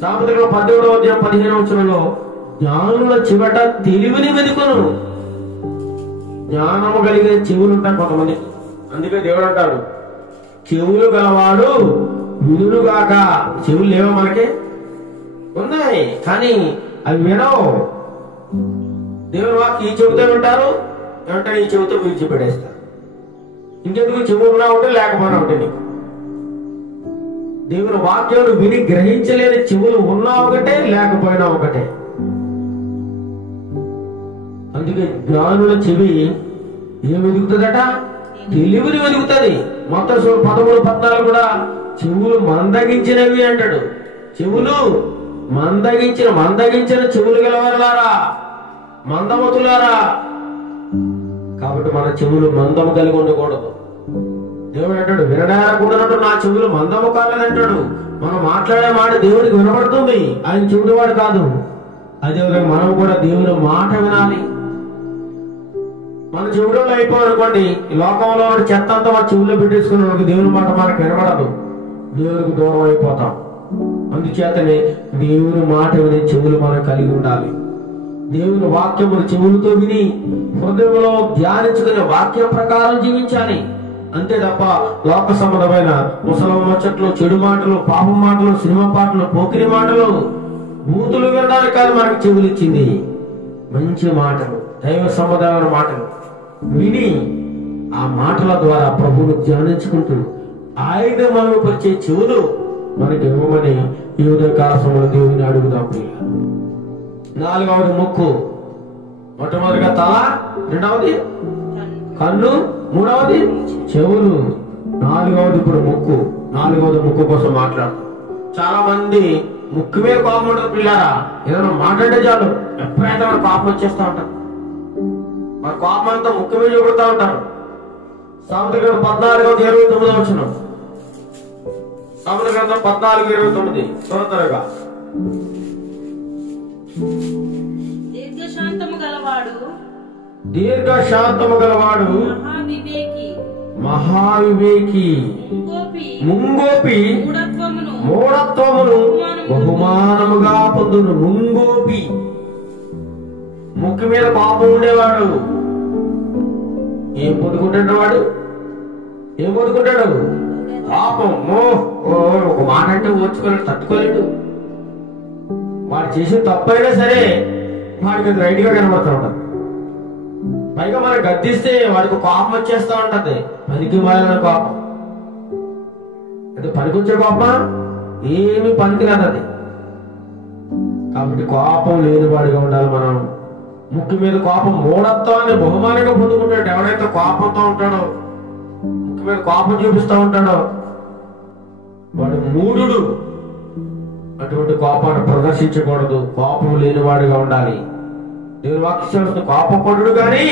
సామెతలు 18వ అధ్యాయం 15వ వచనంలో జ్ఞానుల చివట తెలివిని వెతుకును. జ్ఞానము కలిగిన చెవులు ఉంటాయి కొంతమంది. అందుకే దేవుడు అంటాడు, చెవులు గలవాడు వినుగాక. చెవులు లేవో మనకి? ఉన్నాయి, కానీ అవి వినవు. దేవుని వాక్యం ఈ చెబుతూ ఉంటారు, వెంటనే ఈ చెబుతూ విడిచిపెట్టేస్తారు. ఇంకెందుకు? చెవులు ఉన్నా ఉంటే లేకపోయినా ఉంటే నీకు. దేవుని వాక్యాలు విని గ్రహించలేని చెవులు ఉన్నా ఒకటే, లేకపోయినా ఒకటే. అందుకే జ్ఞానుల చెవి ఏం వెతుకుతుందట? తెలివిని వెతుకుతుంది. మొత్తం 13-14 కూడా చెవులు మందగించినవి అంటాడు. చెవులు మందగించిన చెవులు గలవారులారా, మందమతులారా. కాబట్టి మన చెవులు మందము కలిగి ఉండకూడదు. దేవుడు అంటాడు, వినడారకూడనట్టు నా చెవులు మందము కాలని అంటాడు. మనం మాట్లాడే మాట దేవుడికి వినపడుతుంది, ఆయన చెవుడు వాడు కాదు. అదేవిధంగా మనం కూడా దేవుని మాట వినాలి. మన చెవులో అయిపోవాలనుకోండి, ఈ లోకంలో చెత్త అంతా మన చెవుల్లో పెట్టేసుకున్న దేవుని మాట మనకు వినపడదు, దేవునికి దూరం అయిపోతాం. అందుచేతనే దేవుని మాట వినే చెవులు మనం కలిగి ఉండాలి. దేవుని వాక్యమును చెవులతో విని హృదయంలో ధ్యానించుకునే వాక్యం ప్రకారం జీవించాలి. అంతే తప్ప లోక సంబంధమైన ముసలమ్మ ముచ్చట్లు, చెడు మాటలు, పాపం మాటలు, సినిమా పాటలు, పోకిరి మాటలు, బూతులు వినడానికి కాదు మనకు చెవులు ఇచ్చింది. మంచి మాటలు, దైవ సంబంధమైన మాటలు విని ఆ మాటల ద్వారా ప్రభువును ధ్యానించుకుంటూ ఆయన మనం పరిచే చెవులు మనకి ఇవ్వమని ఈ ఉదయకాల సమయంలో దేవుని అడుగుదాం. 4వది ముక్కు. మొట్టమొదటిగా తల, 2వది కన్ను, 3వది చెవులు, 4వది ఇప్పుడు ముక్కు. 4వది ముక్కు కోసం మాట్లాడుతాం. చాలా మంది ముక్కు మీద కోపం ఉంటుంది. పిల్లారా, ఏదైనా మాట్లాడే చాలు ఎప్పుడైతే మన కోపం వచ్చేస్తా ఉంటారు. మన కోపం అంతా ముక్కు మీద చూపుతా ఉంటారు. సామెతల గ్రంథం 14:29 వచనం. సామెతల గ్రంథం 14:29 త్వరగా. దీర్ఘశాంతము గలవాడు మహావివేకి, ముంగోపి మూఢత్వమును బహుమానముగా పొందును. ముంగోపి, ముక్కు మీద పాపం ఉండేవాడు ఏం పొందుకుంటాడు? వాడు ఏం పొందుకుంటాడు? పాపం. ఒక మాట అంటే ఓర్చుకోలేడు, తట్టుకోలేడు. వాడు చేసిన తప్పైనా సరే వాడికి అది రైట్ గా కనబడుతూ ఉంటాడు. పైగా మనం గద్దిస్తే వాడికి కోపం వచ్చేస్తా ఉంటది. పనికి మాలిన కోపం. అంటే పనికొచ్చే కోపమా? ఏమి పనికి రాదు అది. కాబట్టి కోపం లేని వాడిగా ఉండాలి మనం. ముక్కు మీద కోపం మూఢత్వాన్ని బహుమానంగా పొందుకుంటాడు. ఎవడైతే కోపంతో ఉంటాడో, ముక్కు మీద కోపం చూపిస్తూ ఉంటాడో వాడు మూఢుడు. అటువంటి కోపాన్ని ప్రదర్శించకూడదు. కోపం లేనివాడిగా ఉండాలి. దేవుని వాక్యం కోపపడు కానీ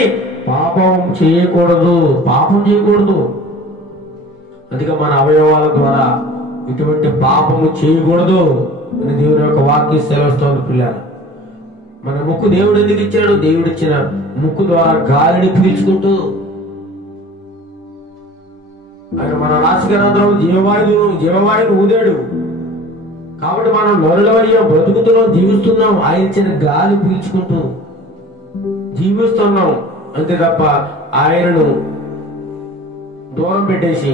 పాపం చేయకూడదు. అందుకే మన అవయవాల ద్వారా ఇటువంటి పాపము చేయకూడదు అని దేవుని యొక్క వాక్యం సెలవుస్తోంది. పిల్లలు, మన ముక్కు దేవుడు ఎందుకు ఇచ్చాడు? దేవుడు ఇచ్చిన ముక్కు ద్వారా గాలిని పీల్చుకుంటూ ఆయన మన నాసికారంధ్రం జీవవాయువును ఊదాడు. కాబట్టి మనం నరులవయ్యా, బ్రతుకుతున్నాం, జీవిస్తున్నాం. ఆయన ఇచ్చిన గాలి పీల్చుకుంటూ జీవిస్తున్నాం. అంతే తప్ప ఆయనను దూరం పెట్టేసి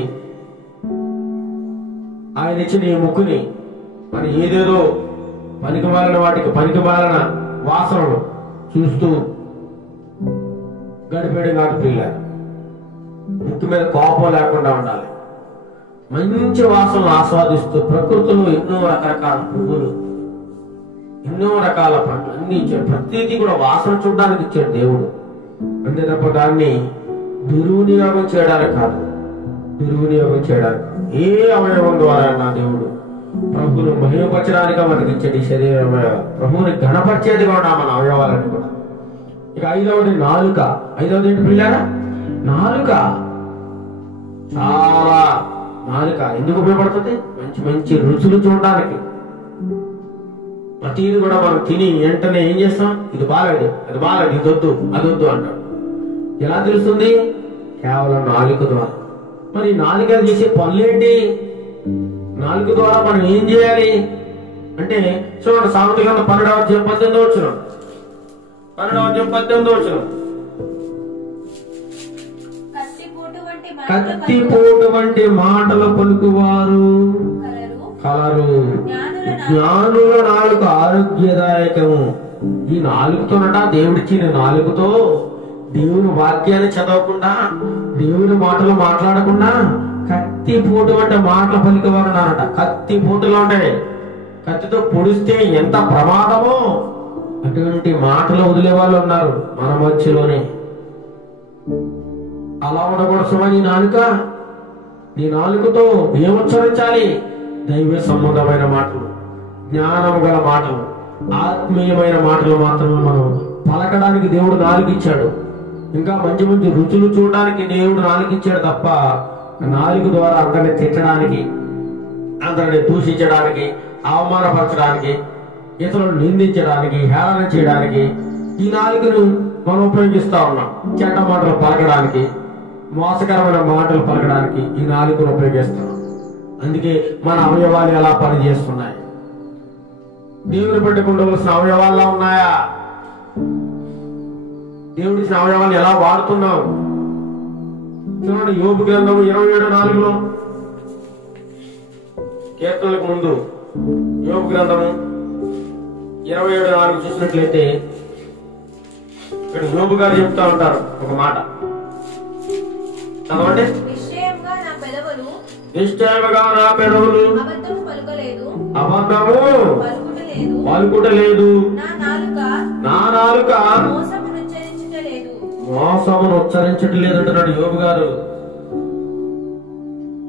ఆయన ఇచ్చిన ఈ ముక్కుని మరి ఏదేదో పనికిమాలిన వాటికి పనికిమాలిన వాసనలు చూస్తూ గడిపేయడం కాదు ప్రియులారా. ముక్కు మీద కోపం లేకుండా ఉండాలి. మంచి వాసనలు ఆస్వాదిస్తూ ప్రకృతిలో ఎన్నో రకరకాల పువ్వులు, ఎన్నో రకాల పండ్లు అన్ని ఇచ్చాడు. ప్రతిదీ కూడా వాసన చూడడానికి ఇచ్చాడు దేవుడు. అంతే తప్ప దాన్ని దుర్వినియోగం చేయడానికి కాదు, దుర్వినియోగం చేయడానికి కాదు. ఏ అవయవం ద్వారా నా దేవుడు ప్రభువును మహిమపరచడానికి మనకి ఇచ్చాడు ఈ శరీరం. ప్రభువుని గణపరిచేది కూడా మన అవయవాలని కూడా. ఇక ఐదవది నాలుక. ఐదవది ఏంటి పిల్లారా? నాలుక. చాలా నాలుక ఎందుకు ఉపయోగపడుతుంది? మంచి మంచి రుచులు చూడడానికి. ప్రతిది కూడా మనం తిని వెంటనే ఏం చేస్తాం? ఇది బాగలేదు, అది బాగలేదు, ఇది వద్దు, అది వద్దు అంటాం. ఎలా తెలుస్తుంది? కేవలం నాలుక ద్వారా. మరి నాలుక చేసే పనులేంటి? నాలుక ద్వారా మనం ఏం చేయాలి అంటే చూడండి, సామెతల గ్రంథం 12వ అధ్యాయం 18వ వచనం. 12వ అధ్యాయం 18వ వచనం. కత్తిపోటు వంటి మాటలు పలుకువారు కలరు, జ్ఞానుల నాలుక ఆరోగ్యదాయకము. ఈ నాలుగుతోనట, దేవుడిచ్చిన నాలుగుతో దేవుని వాక్యాన్ని చదవకుండా, దేవుని మాటలు మాట్లాడకుండా కత్తిపోటు వంటి మాటలు పలికేవారు ఉన్నారట. కత్తిపోటులో ఉంటాయి, కత్తితో పొడిస్తే ఎంత ప్రమాదమో అటువంటి మాటలు వదిలే వాళ్ళు ఉన్నారు మన మధ్యలోనే. అలా ఉండకూడదు. నీ నాలుక, నీ నాలుకతో ఏం ఉచ్చరించాలి? దైవ సంబంధమైన మాటలు, జ్ఞానం గల మాటలు, ఆత్మీయమైన మాటలు మాత్రమే మనం పలకడానికి దేవుడు నాలుగు ఇచ్చాడు. ఇంకా మంచి మంచి రుచులు చూడడానికి దేవుడు నాలుగు ఇచ్చాడు తప్ప నాలుగు ద్వారా అందరిని తిట్టడానికి, అందరిని దూషించడానికి, అవమానపరచడానికి, ఇతరులను నిందించడానికి, హేళన చేయడానికి ఈ నాలుగును మనం ఉపయోగిస్తా ఉన్నాం. చెడ్డ మాటలు పలకడానికి, మోసకరమైన మాటలు పలకడానికి ఈ నాలుగును ఉపయోగిస్తున్నాం. అందుకే మన అవయవాలు ఎలా పనిచేస్తున్నాయి? దేవుని పెట్టుకుండవలసిన అవయవాల్లా ఉన్నాయా? దేవుడిచ్చిన అవయవాలు ఎలా వాడుతున్నావు? చూడండి, యోబు గ్రంథము 27:4 కీర్తనలకు ముందు యోబు గ్రంథము 27:4 చూసినట్లయితే ఇక్కడ యోబు గారు చెప్తా ఉంటారు ఒక మాట. చదవండి. నిశ్చయముగా నా పెదవులు అబద్ధము పలుకుటలేదు, నా నాలుక మోసమును ఉచ్చరించట్లేదు అంటున్నాడు యోబు గారు.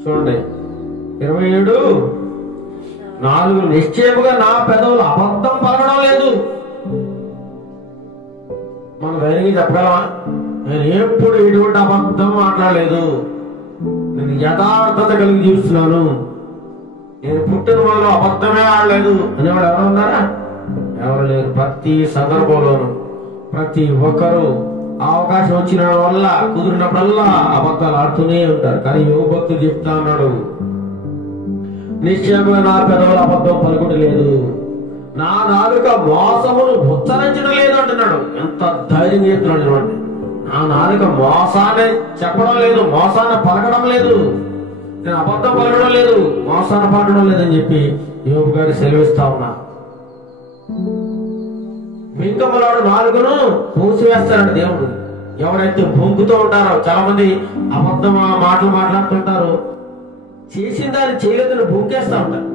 చూడండి 27:4 నిశ్చయముగా నా పెదవులు అబద్ధం పలకడం లేదు. మనం ధైర్యంగా చెప్పగలమా? నేను ఎప్పుడు ఎటువంటి అబద్ధం మాట్లాడలేదు, నేను యథార్థత కలిగి జీవిస్తున్నాను, నేను పుట్టిన వాళ్ళు అబద్ధమే ఆడలేదు అనేవాడు ఎవరు ఉన్నారా? ఎవరు లేరు. ప్రతి సందర్భంలోనూ ప్రతి ఒక్కరూ అవకాశం వచ్చిన వల్ల కుదిరినప్పుడల్లా అబద్ధాలు ఆడుతూనే ఉంటారు. కానీ యోబు భక్తుడు చెప్తా ఉన్నాడు, నిశ్చయంగా నా పెదవులు అబద్ధం పలుకుటలేదు, నా నాలుక మోసమును ఉచ్చరించడం లేదు అంటున్నాడు. ఎంత ధైర్యం చెప్తున్నాడు చూడండి. నా నాలుక మోసాన్ని చెప్పడం లేదు, మోసాన్ని పలకడం లేదు, నేను అబద్ధం పలకడం లేదు, మోసాన్ని పలకడం లేదని చెప్పి యోబు గారు సెలవిస్తా ఉన్నా. బింకములాడు నాలుగును మూసివేస్తాడు దేవుడు. ఎవరైతే బొంకుతూ ఉంటారో, చాలా మంది అబద్ధం మాటలు మాట్లాడుతుంటారో, చేసిన దాన్ని చేయలేదని బొంకేస్తా ఉంటారు.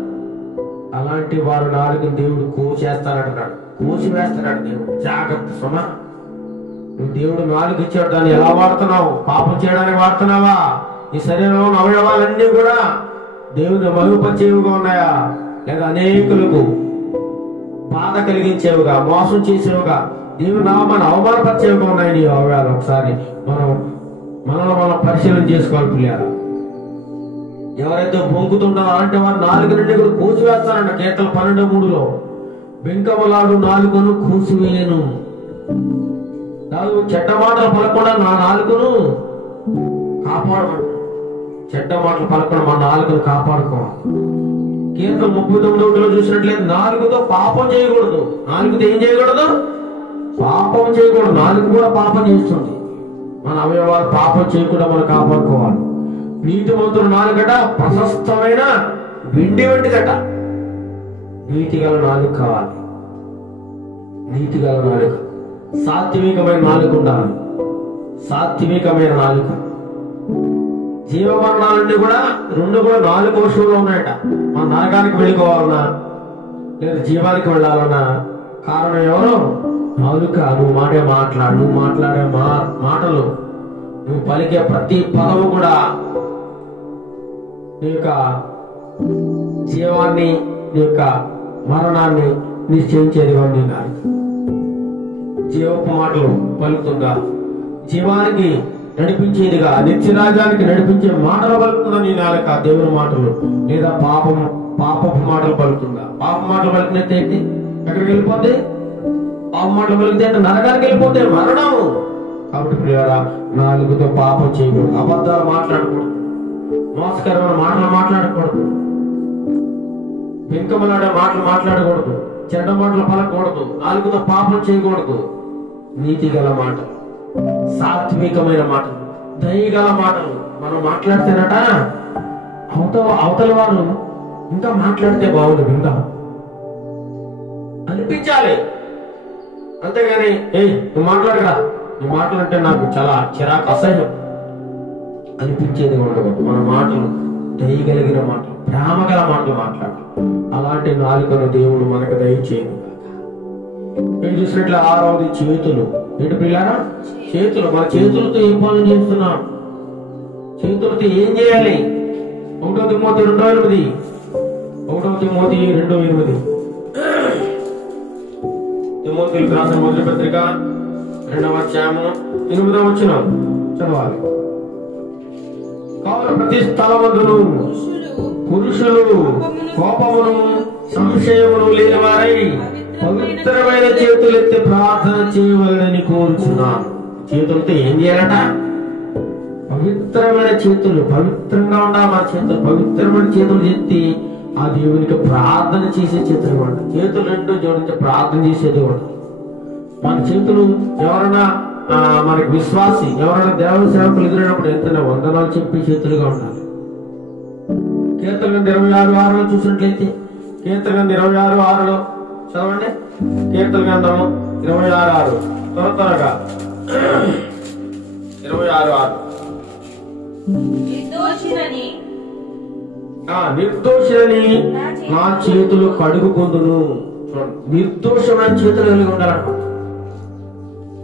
అలాంటి వారు నాలుగు దేవుడు కోసేస్తానంటున్నాడు, కోసివేస్తాడు దేవుడు. జాగ్రత్త సుమా, నువ్వు దేవుడు నాలుగు ఇచ్చాడు, దాన్ని ఎలా వాడుతున్నావు? పాపం చేయడానికి వాడుతున్నావా? ఈ శరీరంలో అవయవాలన్నీ కూడా దేవుని మహిమపరిచేవిగా ఉన్నాయా, లేదా అనేకులకు బాధ కలిగించేవిగా, మోసం చేసేవిగా, దేవుని నామాన్ని అవమానపరిచేవిగా ఉన్నాయి నీ అవయవాలు? ఒకసారి మనం పరిశీలన చేసుకోవాలి పిల్లారా. ఎవరైతే బొంకుతుంటారో అలాంటి వారు నాలుగు నుండి కూడా కూసివేస్తారంట. కీర్తన 12:3 బెంకమలాడు నాలుగును కూసివేయను. చెడ్డ మాటలు పలకుండా నా నాలుగును కాపాడమంట. చెడ్డ మాటలు పలకుండా మన నాలుగును కాపాడుకోవాలి. కీర్తన 39:1 చూసినట్లయితే నాలుగుతో పాపం చేయకూడదు. నాలుగుతో ఏం చేయకూడదు? పాపం చేయకూడదు. నాలుగు కూడా పాపం చేస్తుంది. మన అవయవాలు పాపం చేయకుండా మనం కాపాడుకోవాలి. నీతిమంతుడు నాలుగట ప్రశస్తమైన వెండి వంటిదట. నీతి గల నాలుక కావాలి. నీతి గల నాలుక, సాత్వికమైన నాలుక ఉండాలి. సాత్వికమైన నాలుక. జీవమరణాలన్నీ కూడా రెండు కూడా నాలుగు విషయంలో ఉన్నాయట. మన నరకానికి వెళ్ళిపోవాలన్నా లేదా జీవానికి వెళ్ళాలన్నా కారణం ఎవరు? నాలుక. నువ్వు నువ్వు మాట్లాడే మాటలు, నువ్వు పలికే ప్రతి పదము కూడా నీ యొక్క జీవాన్ని, నీ యొక్క మరణాన్ని నిశ్చయించేదిగా నీ నాలుక. జీవపు మాటలు పలుకుతుందా? జీవానికి నడిపించేదిగా, నిత్యరాజ్యానికి నడిపించే మాటలు పలుకుతుందా నీ నాలుక? దేవుని మాటలు లేదా పాపపు మాటలు పలుకుతుందా? పాప మాటలు పలికినట్టు ఎక్కడికి వెళ్ళిపోతే? పాప మాటలు పలికితే నరకానికి వెళ్ళిపోతే మరణము. కాబట్టి ప్రియులారా, నాలుగుతో పాపం చేయకూడదు, అబద్ధాలు మాట్లాడకూడదు, మోసకరమైన మాటలు మాట్లాడకూడదు, వెంకమలాడే మాటలు మాట్లాడకూడదు, చెడ్డ మాటలు పలకూడదు, నాలుగుతో పాపం చేయకూడదు. నీతి గల మాటలు, సాత్వికమైన మాటలు, దయగల మాటలు మనం మాట్లాడితేనట అవతల వారు ఇంకా మాట్లాడితే బాగుంది ఇంకా అనిపించాలి. అంతేగాని నువ్వు మాట్లాడరా, నువ్వు మాట్లాడంటే నాకు చాలా చిరాకు, అసహ్యం అనిపించేది ఉండకూడదు. మన మాటలు దయగలిగిన మాటలు, ప్రేమ గల మాటలు మాట్లాడాలి. అలాంటి నాలుకను దేవుడు మనకు దయచేయను. మీరు చూసినట్లు 6వది చేతులు. ఏంటి పిల్లారా? చేతులు. మన చేతులతో ఏం పనులు చేస్తున్నాం? చేతులతో ఏం చేయాలి? 1 తిమోతి 2:8. 1 తిమోతి 2:8. తిమోతికి రాసిన మొదటి పత్రిక 2వ అధ్యాయము 8వ వచనం చదవాలి. కావున ప్రతి స్థలమందును పురుషులు కోపమును సంశయమును లేని వారై పవిత్రమైన చేతులెత్తి ప్రార్థన చేయవలనని కోరుచున్నాను. చేతులతో ఏం చేయాలట? పవిత్రమైన చేతులు, పవిత్రంగా ఉండాలి మన చేతులు. పవిత్రమైన చేతులు ఎత్తి ఆ దేవునికి ప్రార్థన చేసే చేతులు ఉండాలి. చేతులు రెండు జోడించి ప్రార్థన చేసేది ఉండాలి. మన చేతులు ఎవరైనా మనకి విశ్వాసి, ఎవరైనా దేవ సేవకులు ఎదురైనప్పుడు ఎంత వందనాలు చెప్పే చేతులుగా ఉండాలి. కీర్తన 26:6 చూసినట్లయితే, కీర్తన 26:6 చదవండి. కీర్తన గ్రంథము 26:6 త్వరగా 26:6. నిర్దోషిని నా చేతులు కడుగుకుందును. నిర్దోషమైన చేతులు కలిగి ఉండాలన్నమాట.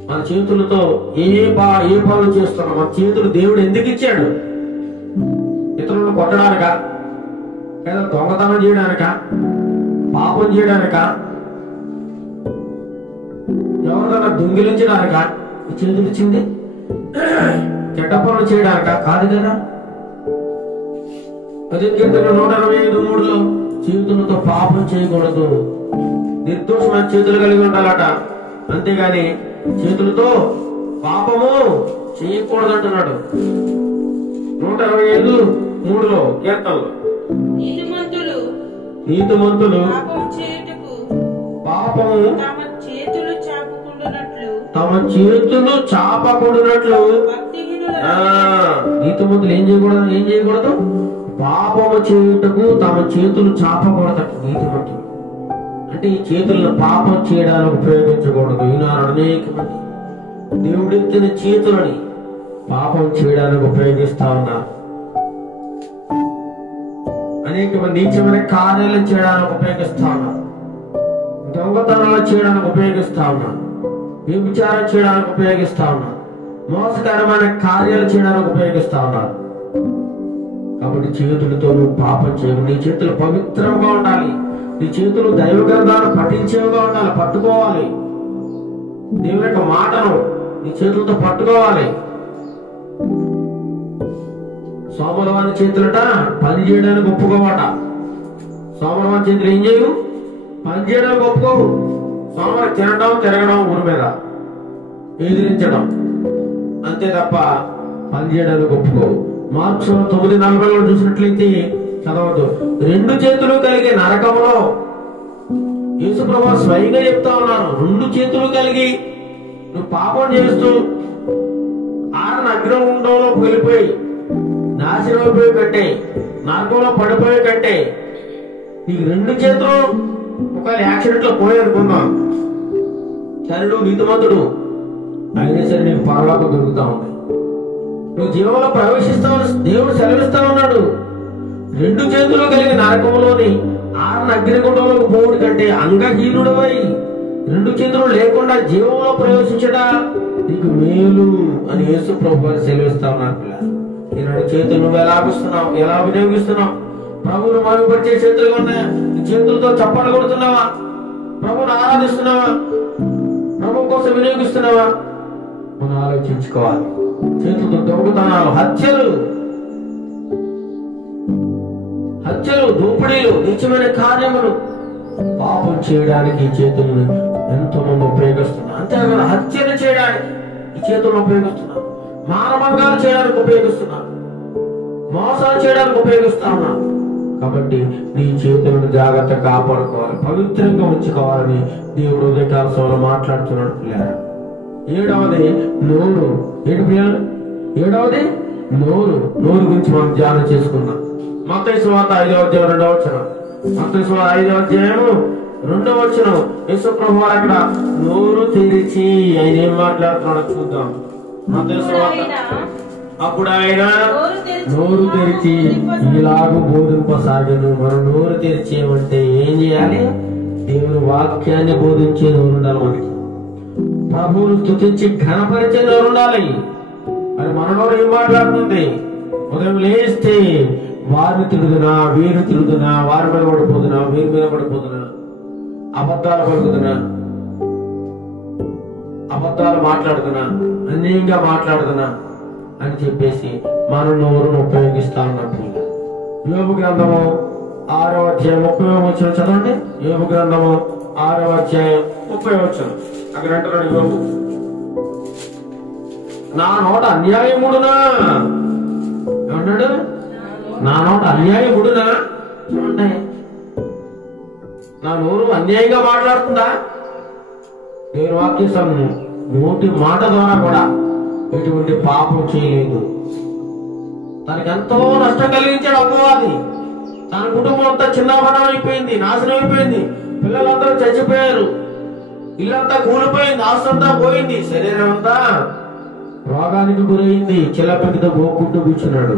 మన చేతులతో ఏ పనులు చేస్తున్నాం? మన చేతులు దేవుడు ఎందుకు ఇచ్చాడు? ఇతరులను కొట్టడానిక, లేదా దొంగతనం చేయడానిక, పాపం చేయడానిక, ఎవరిదైనా దొంగిలించడానిక ఈ చేతులు ఇచ్చింది? చెడ్డ పనులు చేయడానిక కాదు కదా. అదే కీర్తన 125:3 చేతులతో పాపం చేయకూడదు, నిర్దోషమైన చేతులు కలిగి ఉండాలట. అంతేగాని చేతులతో పాపము చేయకూడదు అంటున్నాడు 125:3 కీర్తనలో. నీతిమంతులు పాపము తమ చేతులు చాపకుండునట్లు. నీతిమంతులు ఏం చేయకూడదు? పాపము చేయుటకు తమ చేతులు చాపకూడదట. నీతిమంతులు అంటే ఈ చేతులను పాపం చేయడానికి ఉపయోగించకూడదు. ఈనాడు అనేక మంది దేవుడిచ్చిన చేతులని పాపం చేయడానికి ఉపయోగిస్తా ఉన్నారు. అనేక మంది నీచమైన కార్యాలు చేయడానికి ఉపయోగిస్తా ఉన్నారు. దొంగతనాలు చేయడానికి ఉపయోగిస్తా ఉన్నారు. వ్యభిచారం చేయడానికి ఉపయోగిస్తా ఉన్నారు. మోసకరమైన కార్యాలు చేయడానికి ఉపయోగిస్తా ఉన్నారు. కాబట్టి చేతులతో నువ్వు పాపం చేయవు. నీ చేతులు పవిత్రంగా ఉండాలి. నీ చేతులు దైవ గ్రంథాలు పఠించేవిగా ఉండాలి, పట్టుకోవాలి. దేవుని యొక్క మాటను నీ చేతులతో పట్టుకోవాలి. సోమరవాని చేతులట పని చేయడానికి ఒప్పుకోవట. సోమరవాని చేతులు ఏం చేయవు? పని చేయడానికి ఒప్పుకోవు. సోమవారం తినడం, తిరగడం, ఊరి మీద ఎదిరించడం, అంతే తప్ప పని చేయడానికి ఒప్పుకోవు. మార్క్స్ 9:40 చూసినట్లయితే చదవద్దు. 2 చేతులు కలిగి నరకంలో, యేసుప్రభువు స్వయంగా చెప్తా ఉన్నారు, 2 చేతులు కలిగి నువ్వు పాపం చేస్తూ ఆరని అగ్నిగుండంలో వెళ్ళిపోయి నాశనం అయిపోయి కంటే, నరకంలో పడిపోయే కంటే నీకు రెండు చేతులు ఒకవేళ యాక్సిడెంట్ లో పోయనుకుందాం, చరుడు నీతిమంతుడు అయినా సరే నీకు పరలోకం దొరుకుతా ఉంది. నువ్వు జీవంలో ప్రవేశిస్తావని దేవుడు సెలవిస్తా ఉన్నాడు. రెండు చేతులు కలిగి నరకంలోని ఆరణ అగ్నిగుండంలోకి పోవుడు కంటే అంగహీనుడవై రెండు చేతులు లేకుండా జీవంలో ప్రవేశించడా నీకు మేలు అని యేసు ప్రభు వారు సెలవిస్తా ఉన్నారు. పిల్లలు, ఈ రెండు చేతులు నువ్వు ఎలా వినియోగిస్తున్నావు? ప్రభువును మహిమపరిచే చేతులుగా ఉన్నాయా? నీ చేతులతో చప్పట్లు కొడుతున్నావా? ప్రభువును ఆరాధిస్తున్నావా? ప్రభు కోసం వినియోగిస్తున్నావా? మనం ఆలోచించుకోవాలి. చేతులతో దొంగతనాలు, హత్యలు, దోపిడీలు, నిత్యమైన కార్యములు, పాపం చేయడానికి ఈ చేతులను ఎంతో మంది ఉపయోగిస్తున్నారు. అంతేకాదు హత్యలు చేయడానికి ఈ చేతులను ఉపయోగిస్తున్నారు, మానభంగాలు చేయడానికి ఉపయోగిస్తున్నారు, మోసాలు చేయడానికి ఉపయోగిస్తా ఉన్నారు. కాబట్టి నీ చేతులను జాగ్రత్తగా కాపాడుకోవాలి, పవిత్రంగా ఉంచుకోవాలని దేవుడు ఉదయకాల సభలో మాట్లాడుతున్నాడు. పిల్లలు, ఏడవది నోరు. ఏంటి పిల్లలు? ఏడవది నోరు. నోరు గురించి మనం ధ్యానం చేసుకుందాం. మత్తయి సువార్త 5వ అధ్యాయం 2వ వచనం. మత్తయి సువార్త 5వ అధ్యాయము 2వ వచనం. యేసు ప్రభువు అక్కడ నోరు తెరిచి ఆయన ఏం మాట్లాడుతున్నాడో చూద్దాం. మత్తయి సువార్త. అప్పుడు ఆయన నోరు తెరిచి ఇలాగూ బోధింపసాగను. మనం నోరు తెరిచేమంటే ఏం చేయాలి? దేవుని వాక్యాన్ని బోధించే నోరు ఉండాలి. మనకి ప్రభువును స్తుతించి ఘనపరిచే నోరు ఉండాలి. మరి మన నోరు ఏం మాట్లాడుతుంది? ఉదయం లేస్తే వారిని తిరుగుతున్నా, వీరు తిరుగుతున్నా, వారి మీద పడిపోతున్నా, వీరి మీద పడిపోతున్నా, అబద్ధాలు పలుకుతున్నా, అబద్ధాలు మాట్లాడుతున్నా, అన్యాయంగా మాట్లాడుతున్నా అని చెప్పేసి మన నోరును ఉపయోగిస్తా ఉన్నప్పుడు యోబు గ్రంథము 6వ అధ్యాయం 30వ వచనం చదవండి. యోబు గ్రంథము 6వ అధ్యాయం 30వ వచనం. అక్కడ అంటున్నాడు యోబు, నా నోట అన్యాయముడునా ఏమన్నాడు? నా నోట అన్యాయముడునా? చూడండి, నా నోరు అన్యాయంగా మాట్లాడుతుందా? దేవుని వాక్యం నోటి మాట ద్వారా కూడా ఎటువంటి పాపం చేయలేదు. తనకి ఎంతో నష్టం కలిగించాడు అపవాది. తన కుటుంబం అంతా చిన్నభనం అయిపోయింది, నాశనం అయిపోయింది, పిల్లలందరూ చచ్చిపోయారు, ఇల్లంతా కూలిపోయింది, ఆస్తంతా పోయింది, శరీరం అంతా రోగానికి గురైంది, చిల్లపెద్ద గోకుంటూ కూర్చున్నాడు.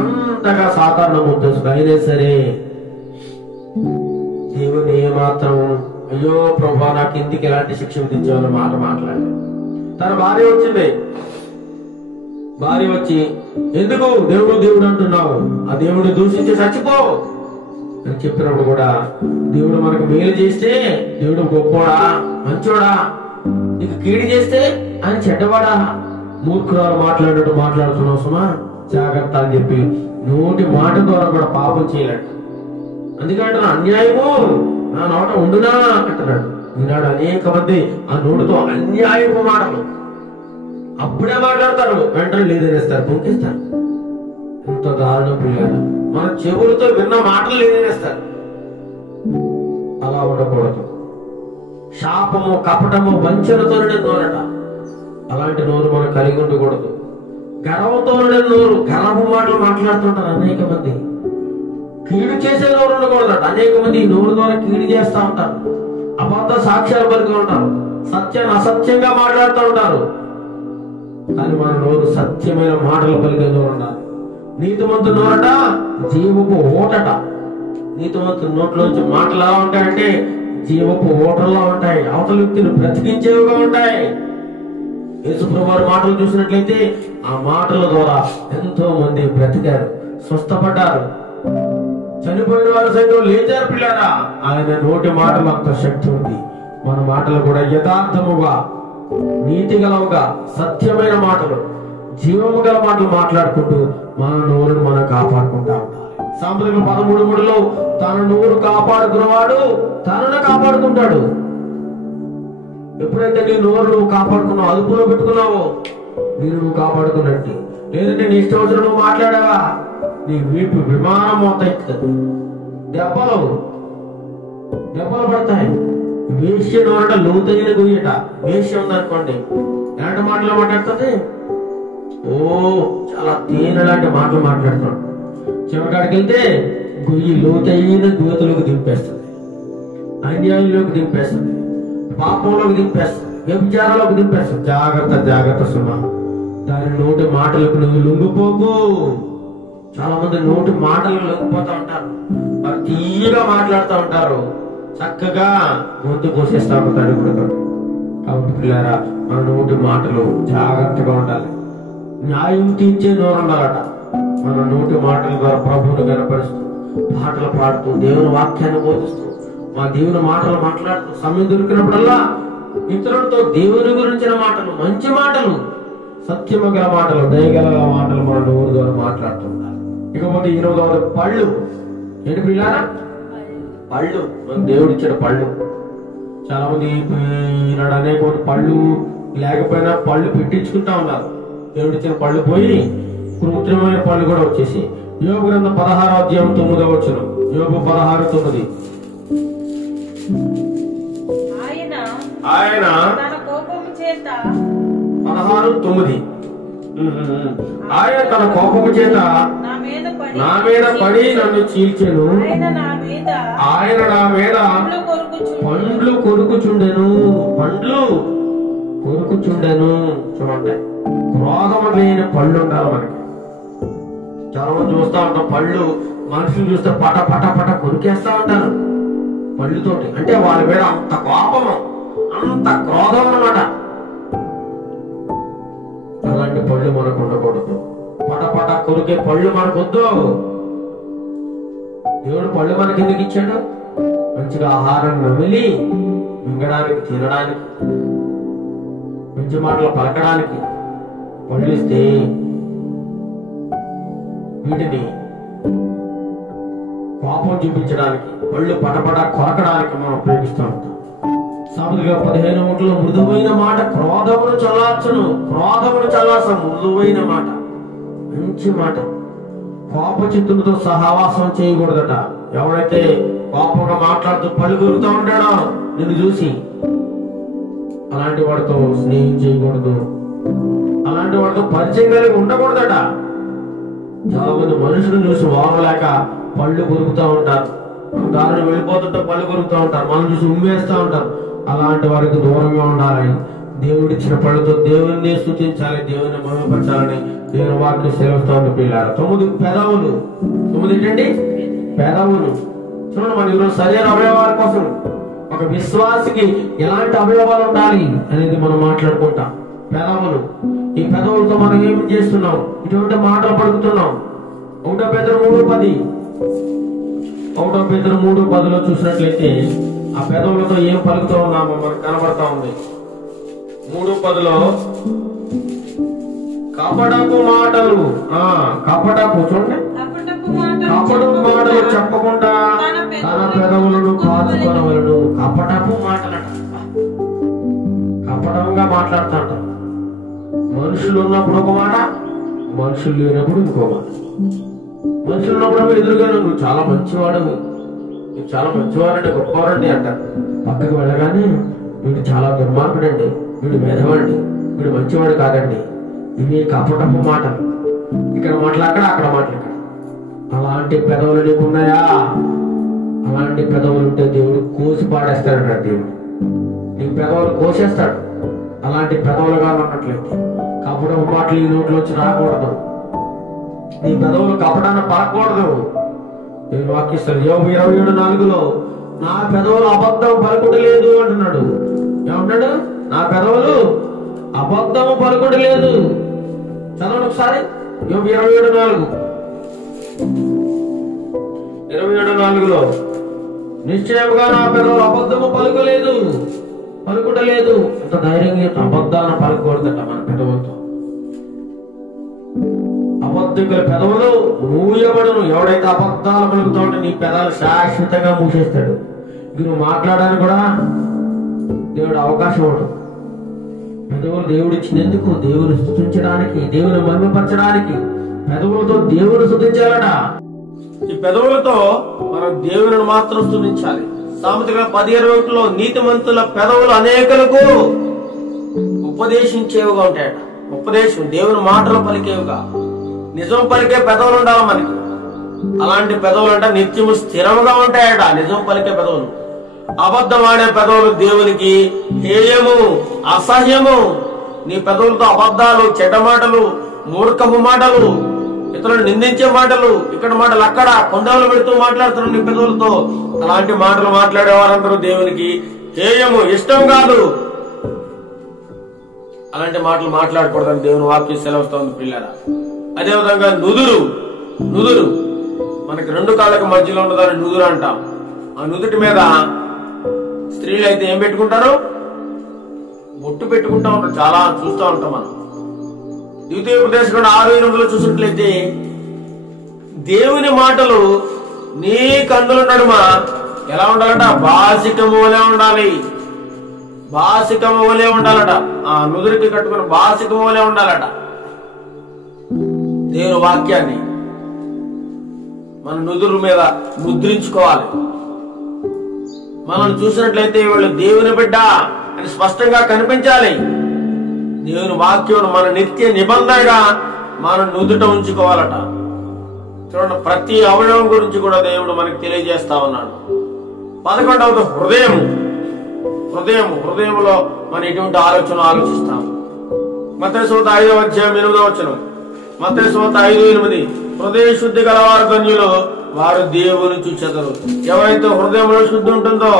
అంతగా సాధారణం తెలుసు. అయినా సరే దేవుని ఏమాత్రం అయ్యో ప్రభా నాకు ఎందుకు ఎలాంటి శిక్ష విధించాలని మాట మాట్లాడాడు. తన భార్య వచ్చింది. భార్య వచ్చి ఎందుకు దేవుడు దేవుడు అంటున్నావు? ఆ దేవుడిని దూషించి చచ్చిపో అని చెప్పినప్పుడు కూడా దేవుడు మనకు మేలు చేస్తే దేవుడు గొప్పోడా, మంచోడా, నీకు కీడు చేస్తే ఆయన చెడ్డవాడా? మూర్ఖురాలు మాట్లాడినట్టు మాట్లాడుతున్నావు సుమా, జాగ్రత్త అని చెప్పి నోటి మాట ద్వారా కూడా పాపం చేయలేడు. అందుకంటే అన్యాయము నా నోట ఉండునా అంటున్నాడు. ఈనాడు అనేక మంది ఆ నోటితో అన్యాయపు మాటలు అప్పుడే మాట్లాడతారు, వెంటనే లేదనేస్తారు, పొంకిస్తారు. ఎంత దారుణం పిల్లలు! మన చెవులతో విన్న మాటలు లేదనేస్తారు. అలా ఉండకూడదు. శాపము, కపటము, వంచనతో నోరట, అలాంటి నోరు మనం కలిగి ఉండకూడదు. గర్వంతో నోరు, గర్వపు మాటలు మాట్లాడుతుంటారు అనేక మంది. కీడు చేసే నోరు ఉండకూడదట. అనేక మంది ఈ నోరు ద్వారా కీడు చేస్తూ ఉంటారు, అబద్ధ సాక్ష్యాలు పలికి ఉంటారు, సత్యాన్ని అసత్యంగా మాట్లాడుతూ ఉంటారు. కానీ మన నోరు సత్యమైన మాటలు పలికే నోరు ఉండాలి. నీతిమంతుని నోరట జీవపు ఓటట. నీతిమంతుని నోట్లోంచి మాటలు ఎలా ఉంటాయంటే జీవపు ఓటల్లో ఉంటాయి, అవతల వ్యక్తిని బ్రతికించేవిగా ఉంటాయి. యేసుప్రభువారి మాటలు చూసినట్లయితే ఆ మాటల ద్వారా ఎంతో మంది బ్రతికారు, స్వస్థపడ్డారు, చనిపోయిన వారు సైతం లేచారు. పిల్లారా, ఆయన నోటి మాటలు అంత శక్తి ఉంది. మన మాటలు కూడా యథార్థముగా, నీతి గలవుగా, సత్యమైన మాటలు, జీవము గల మాటలు మాట్లాడుకుంటూ మన నోరును మనం కాపాడుకుంటా ఉండాలి. సాంప్రదాయ 13:3 తన నోరు కాపాడుకున్నవాడు తనను కాపాడుకుంటాడు. ఎప్పుడైతే నీ నోరు నువ్వు కాపాడుకున్నావు, అదుపులో పెట్టుకున్నావో నువ్వు కాపాడుకున్నట్టు. లేదంటే నీ ఇష్టం వచ్చిన నువ్వు మాట్లాడావా, నీ వీపు విమానం మోత ఎక్కుతుంది, దెబ్బలు పడతాయి. వేష్య నోరట లోతైన గొయ్యట. వేష్య ఉందనుకోండి, ఎలాంటి మాటలు మాట్లాడుతుంది? చాలా తేనె లాంటి మాటలు మాట్లాడుతున్నాడు. చివరికాడికి వెళ్తే గొయ్యి లోతైన గోతులకు దింపేస్తుంది, అన్యాయంలోకి దింపేస్తుంది, పాపంలోకి దింపేస్తుంది, వ్యభిచారంలోకి దింపేస్తుంది. జాగ్రత్త జాగ్రత్త సుమా. దాని నోటి మాటలకు నువ్వు లొంగిపోకు. చాలా మంది నోటి మాటలకు లొంగిపోతా ఉంటారు, వారు తీయగా మాట్లాడుతూ ఉంటారు, చక్కగా గొంతు కోసేస్తా ఉంటారు కూడా. కాబట్టి పిల్లారా, మన నోటి మాటలు జాగ్రత్తగా ఉండాలి. న్యాయం తీర్చే నోరు ఉండాలట. మన నోటి మాటల ద్వారా ప్రభువును కనపరుస్తూ, పాటలు పాడుతూ, దేవుని వాక్యాన్ని బోధిస్తూ, మా దేవుని మాటలు మాట్లాడుతూ, సమయం దొరికినప్పుడల్లా ఇతరులతో దేవుని గురించిన మాటలు, మంచి మాటలు, సత్యము గల మాటలు, దయగల మాటలు మన నోరు ద్వారా మాట్లాడుతూ ఉండాలి. ఇకపోతే ఈరోజు పళ్ళు ఏంటి పిల్లారా? పళ్ళు మన దేవుడిచ్చిన పళ్ళు. చాలా మంది ఈనాడు అనేక పళ్ళు లేకపోయినా పళ్ళు పెట్టించుకుంటా ఉన్నారు. దేవుడిచ్చిన పళ్ళు పోయి కృత్రిమైన పళ్ళు కూడా వచ్చేసి. యోబు గ్రంథం 16వ అధ్యాయం 9వ వచనం. యోబు 16:9. ఆయన తన కోపము చేత 16:9. ఆయన తన కోపము చేత నా మీద పడి నన్ను చీల్చెను. ఆయన నా మీద పండ్లు కొరుకుచుండెను. పండ్లు కొరుకుచుండెను. చూడండి, క్రోధము లేని పళ్ళు ఉండాలి మనకి. చాలా మంది చూస్తా ఉంటాం, పళ్ళు మనుషులు చూస్తే పట పట పట కొరికేస్తా ఉంటారు పళ్ళుతోటి. అంటే వారి మీద అంత కోపము, అంత క్రోధం అన్నమాట. అలాంటి పళ్ళు మనకు ఉండకూడదు. పట పట కొరికే పళ్ళు మనకొద్దు. దేవుడు పళ్ళు మనకి ఎందుకు ఇచ్చాడు? మంచిగా ఆహారం నమిలి మింగడానికి, తినడానికి, మంచి మాటలు పలకడానికి పళ్ళు ఇస్తే వీటిని కోపం చూపించడానికి, పళ్ళు పటపట కొరకడానికి మనం ఉపయోగిస్తూ ఉంటాం. సామెతలు 15:1 మృదువైన మాట క్రోధమును చల్లార్చును. క్రోధమును చల్లార్చ మృదువైన మాట, మంచి మాట. కోప చిత్తులతో సహవాసం చేయకూడదట. ఎవరైతే కోపంగా మాట్లాడుతూ పళ్ళు కొరుకుతూ ఉంటాడో నిన్ను చూసి, అలాంటి వాడితో స్నేహం చేయకూడదు. అలాంటి వాడితో పరిచయం కలిగి ఉండకూడదట. చాలా మంది మనుషులు చూసి వాగలేక పళ్ళు కొరుకుతూ ఉంటారు. దారిని వెళ్ళిపోతుంటే పళ్ళు కొరుకుతూ ఉంటారు, మనం చూసి ఉమ్మేస్తూ ఉంటారు. అలాంటి వారికి దూరంగా ఉండాలని, దేవుడిచ్చిన పళ్ళతో దేవుడిని స్తుతించాలి, దేవుని మహిమపరచాలని దేవుని వాక్యం సెలవుస్తూ ఉంది పిల్లారా. 9 పెదవులు. 9 ఏంటండి? పెదవులు. చూడండి, మన ఈరోజు శరీర అవయవాల కోసం ఒక విశ్వాసికి ఎలాంటి అవయవాలు ఉండాలి అనేది మనం మాట్లాడుకుంటాం. పెదవులు. ఈ పెదవులతో మనం ఏం చేస్తున్నాం? ఇటువంటి మాటలు పలుకుతున్నాం. 1 పేతురు 3:10. 1 పేతురు 3:10లో చూసినట్లయితే ఆ పెదవులతో ఏం పలుకుతూ ఉన్నామో మనకు కనబడతా ఉంది. 3:10లో కపటపు మాటలు, కపటపు, చూడండి, కపటపు మాటలు చెప్పకుండా తన పెదవులను కాచుకొనవలెను. కపటపు మాటలట, కపటంగా మాట్లాడుతాంట. మనుషులు ఉన్నప్పుడు ఒక మాట, మనుషులు లేనప్పుడు ఇంకో మాట. మనుషులు ఉన్నప్పుడు ఎదురుగా నువ్వు చాలా మంచివాడు, నువ్వు చాలా మంచివారండి, గొప్పవారండి అంటారు. పక్కకు వెళ్ళగానే వీడు చాలా దుర్మార్గుడండి, వీడు మెదవండి, వీడు మంచివాడు కాదండి. ఇవి కపటపు మాటలు. ఇక్కడ మాట్లాడక్కడ, అక్కడ మాట్లాడక్కడ. అలాంటి పెదవులు నీకున్నాయా? అలాంటి పెదవులు ఉంటే దేవుడు కోసి పాడేస్తాడు. దేవుడు నీ పెదవులు కోసేస్తాడు. అలాంటి పెదవులుగా ఉన్నట్లయితే కపటపు మాటలు ఈ నోట్లోంచి రాకూడదు. నీ పెదవులు కపటాన్ని పలకూడదు. దేవుడు వాక్యిస్తాడు. యోబు 27:4లో నా పెదవులు అబద్ధం పలుకుటలేదు అంటున్నాడు. ఏమంటాడు? నా పెదవులు అబద్ధము పలుకుటలేదు. చదవండి ఒకసారి. యోబు 27:4. 27:4లో నిశ్చయముగా నా పెదవులు అబద్ధము పలుకుటలేదు. అంత ధైర్యంగా అబద్ధాన్ని పలకూడదట మన పెదవులతో. అబద్ధికుల పెదవులు మూయబడును. ఎవడైతే అబద్ధాలు పలుకుతా ఉంటే నీ పెదాలు శాశ్వతంగా మూసేస్తాడు. నువ్వు మాట్లాడడానికి కూడా దేవుడు అవకాశం ఉండదు. పెదవులు దేవుడు ఇచ్చినందుకు, దేవుని స్తుతించడానికి, దేవుని మహిమపరచడానికి పెదవులతో దేవుని స్తుతించాలట. ఈ పెదవులతో మనం దేవుని మాత్రం స్తుతించాలి. సామెతలు 10:21లో నీతిమంతుల పెదవులు అనేకులకు ఉపదేశించేవిగా ఉంటాయట. ఉపదేశం, దేవుని మాటలు పలికేవిగా, నిజం పలికే పెదవులు ఉండాలి మనకి. అలాంటి పెదవులు అంట నిత్యము స్థిరముగా ఉంటాయట, నిజం పలికే పెదవులు. అబద్ధం ఆడే పెదవులు దేవునికి హేయము, అసహ్యము. నీ పెదవులతో అబద్ధాలు, చెడ్డ మాటలు, మూర్ఖపు మాటలు, ఇతరులను నిందించే మాటలు, ఇక్కడ మాటలు అక్కడ కొండలు పెడుతూ మాట్లాడుతున్నావు నీ పెదవులతో. అలాంటి మాటలు మాట్లాడేవారందరూ దేవునికి హేయము, ఇష్టం కాదు. అలాంటి మాటలు మాట్లాడకూడదని దేవుని వాక్యం సెలవుస్తోంది పిల్లరా. అదేవిధంగా నుదురు మనకి రెండు కాళ్ళకి మధ్యలో ఉన్నదాన్ని నుదురు అంటాం. ఆ నుదుటి మీద స్త్రీలు అయితే ఏం పెట్టుకుంటారు? బొట్టు పెట్టుకుంటా ఉంటారు. చాలా చూస్తూ ఉంటాం మనం. ద్వితీయోపదేశకాండం 6:8 చూసినట్లయితే దేవుని మాటలు నీ కన్నుల నడుమ ఎలా ఉండాలట? బాసికము వలె ఉండాలి. బాసికము వలె ఉండాలట. ఆ నుదురికి కట్టుకుని బాసికము వలె ఉండాలట. దేవుని వాక్యాన్ని మన నుదురు మీద ముద్రించుకోవాలి. మనల్ని చూసినట్లయితే వీళ్ళు దేవుని బిడ్డ అని స్పష్టంగా కనిపించాలి. దేవుని వాక్యం మన నిత్య నిబంధనగా మనం నుదుట ఉంచుకోవాలట. చూడండి, ప్రతి అవయవం గురించి కూడా దేవుడు మనకి తెలియజేస్తా ఉన్నాడు. 11వది హృదయంలో మనం ఎటువంటి ఆలోచన ఆలోచిస్తాం. మత్తయి సువార్త 5:8. మత్తయి సువార్త 5:8 హృదయ శుద్ధి గలవారు ధన్యులు, వారు దేవుని చూచెదరు. ఎవరైతే హృదయంలో శుద్ధి ఉంటుందో,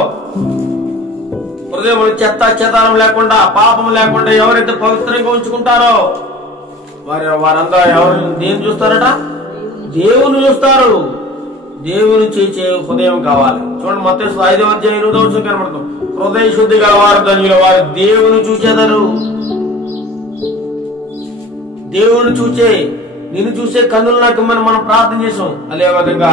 హృదయంలో చెత్తారం లేకుండా, పాపం లేకుండా ఎవరైతే పవిత్రంగా ఉంచుకుంటారో వారంతా ఎవరు దేని చూస్తారట? దేవుని చూస్తారు. దేవుని చేసే హృదయం కావాలి. చూడండి, మత్తయి 5:8 కనబడుతుంది. హృదయ శుద్ధి గలవారు ధన్యులు, వారు దేవుని చూచెదరు. దేవుని నిన్ను చూసే కన్నులు నాకు మనం ప్రార్థన చేసాం. అదే విధంగా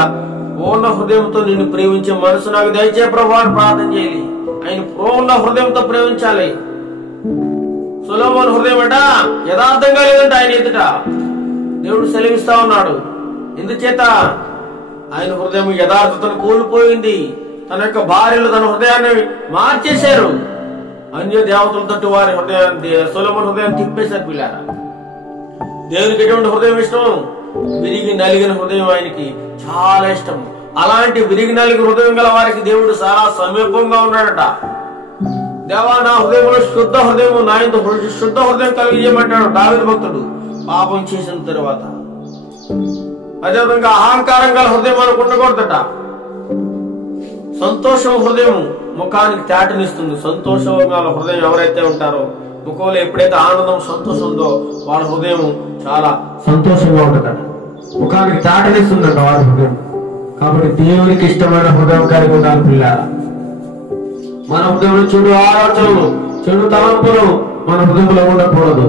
పూర్ణ హృదయంతో నిన్ను ప్రేమించే మనసు నాకు దయచే ప్రభు అని ప్రార్థన చేయాలి. ఆయన పూర్ణ హృదయంతో ప్రేమించాలి. సొలొమోను హృదయం అట యథార్థంగా లేదంట ఆయన ఎదుట దేవుడు సెలవిస్తా ఉన్నాడు. ఎందుచేత ఆయన హృదయం యథార్థతను కోల్పోయింది. తన యొక్క భార్యలు తన హృదయాన్ని మార్చేశారు. అన్య దేవతలతో వారి హృదయాన్ని, సొలొమోను హృదయం తిప్పేశారు. పిల్లారా, దేవునికి ఎటువంటి హృదయం ఇష్టం? విరిగి నలిగిన హృదయం ఆయనకి చాలా ఇష్టం. అలాంటి విరిగి నలిగిన హృదయం గల వారికి దేవుడు చాలా సమీపంగా ఉన్నాడట. దేవా, నా హృదయంలో శుద్ధ హృదయం, నా ఇంత శుద్ధ హృదయం కలిగించమంటాడు దావీదు భక్తుడు పాపం చేసిన తరువాత. అదేవిధంగా అహంకారం గల హృదయం మనకు ఉండకూడదట. సంతోషం హృదయం ముఖానికి తేటనిస్తుంది. సంతోషం గల హృదయం ఎవరైతే ఉంటారో, ముఖంలో ఎప్పుడైతే ఆనందం, సంతోషం ఉందో వాళ్ళ హృదయం చాలా సంతోషంగా ఉంటుందట. ముఖానికి తాటనిస్తుందట వారి హృదయం. కాబట్టి దేవునికి ఇష్టమైన హృదయం కలిగి ఉండాలి పిల్లారా. మన హృదయంలో చెడు ఆలోచనలు, చెడు తలంపులు మన హృదయంలో ఉండకూడదు.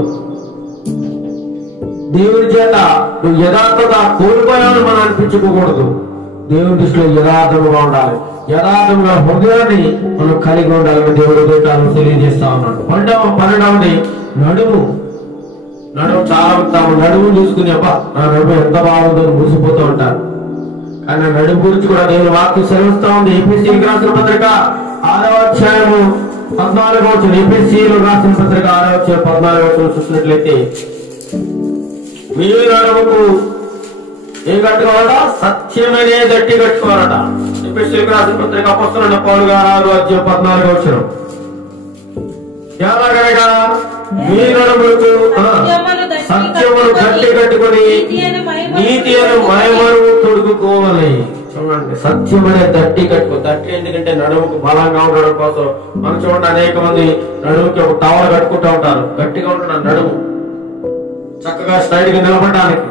దేవుని చేత నువ్వు యథార్థత కోల్పోయాలని మనం అనిపించుకోకూడదు. దేవుని దృష్టిలో యథార్థముగా ఉండాలి. యథార్థంగా హృదయాన్ని మనం కలిగి ఉండాలని దేవుడు ఉదయకాలం తెలియజేస్తా ఉన్నాడు. 12వది నడుము. చాలా తాము నడుము చూసుకుని అబ్బా నా నడుము ఎంత బాగుందో మురిసిపోతూ ఉంటారు. కానీ నడుము గురించి కూడా దేవుని వాక్యం సెలవుస్తా ఉంది. ఎఫెసీయులకు రాసిన పత్రిక 6:14. ఎఫెసీయులకు రాసిన పత్రిక 6:14 చూసినట్లయితే మీ నడుముకు ఏం కట్టుకోవాలట? సత్యమనే దట్టి కట్టుకోవాలట. ఎఫెసీయులకు రాసిన పత్రిక అపోస్తలుడైన పౌలు గారు 6:14. ఎలాగనగా మీ నడుముకు సత్యమును గట్టి కట్టుకుని నీతి అనే మయమరువు తొడుగుకోవాలి. చూడండి, సత్యం అనే దట్టి కట్టుకో. దట్టి ఎందుకంటే నడుముకు బలంగా ఉండడం కోసం. మనం చూడండి, అనేక మంది నడుముకి ఒక టవల్ కట్టుకుంటూ ఉంటారు. గట్టిగా ఉంటున్నారు నడుము, చక్కగా స్ట్రైట్ గా నిలబడడానికి.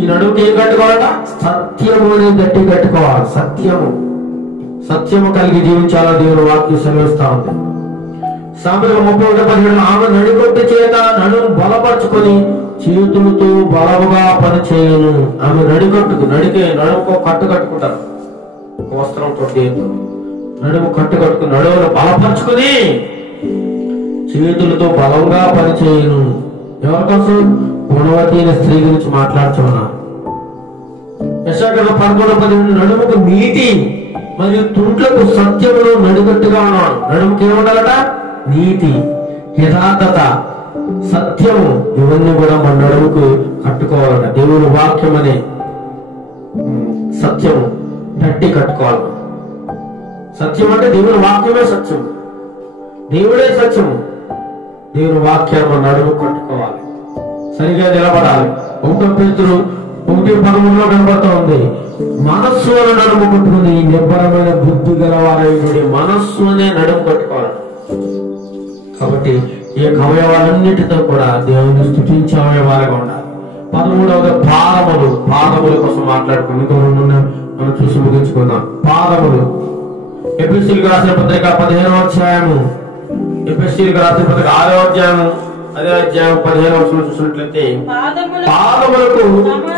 ఈ నడుముకి ఏం కట్టుకోవాలట? సత్యము అనే దట్టి కట్టుకోవాలి. సత్యము కలిగి జీవించాలని దేవుని వాక్యం సెలవిస్తా ఉంది. సామెతలు 31:17 ఆమె నడికొట్టు చేత నడుము బలపరుచుకొని చేతులతో బలముగా పనిచేయను. ఆమె నడుముకో కట్టు కట్టుకుంటారు. వస్త్రంతో నడుము కట్టు కట్టుకుని నడుమును బలపరుచుకుని చేతులతో బలంగా పనిచేయను. ఎవరి కోసం? గుణవతి అయిన స్త్రీ గురించి మాట్లాడుతున్నా. యెషయా 11:18 నడుముకు నీతి మరియు తుంట్లకు సత్యమును నడికట్టుగా ఉన్నాడు. నడుముకి ఏముండాలట? నీతి, యథార్థత, సత్యము, ఇవన్నీ కూడా మన నడుముకు కట్టుకోవాలట. దేవుని వాక్యం అనే సత్యము గట్టి కట్టుకోవాలి. సత్యం అంటే దేవుని వాక్యమే సత్యము, దేవుడే సత్యము. దేవుని వాక్యాన్ని నడుము కట్టుకోవాలి, సరిగా నిలబడాలి. 1 పేతురు 1:13 కనబడుతూ ఉంది, మనస్సు అని నడుము కట్టుకుని నిబ్బరమైన బుద్ధి గలవారైన మనస్సు అనే నడుము కట్టుకోవాలి. కాబట్టి ఈ అవయవాలన్నిటితో కూడా దేవుని స్తుతించే అవయవాలుగా ఉండాలి. 13వది పాదములు. పాదముల కోసం మాట్లాడుకుని ఇంకో 2 మనం చూసి ముగించుకుందాం. పాదములు. ఎఫెసీయులకు రాసిన పత్రిక 15వ అధ్యాయము, ఎఫెసీయులకు రాసిన పత్రిక 6వ అధ్యాయము, అదే అధ్యాయం 15వ వచనం చూసినట్లయితే, పాదములకు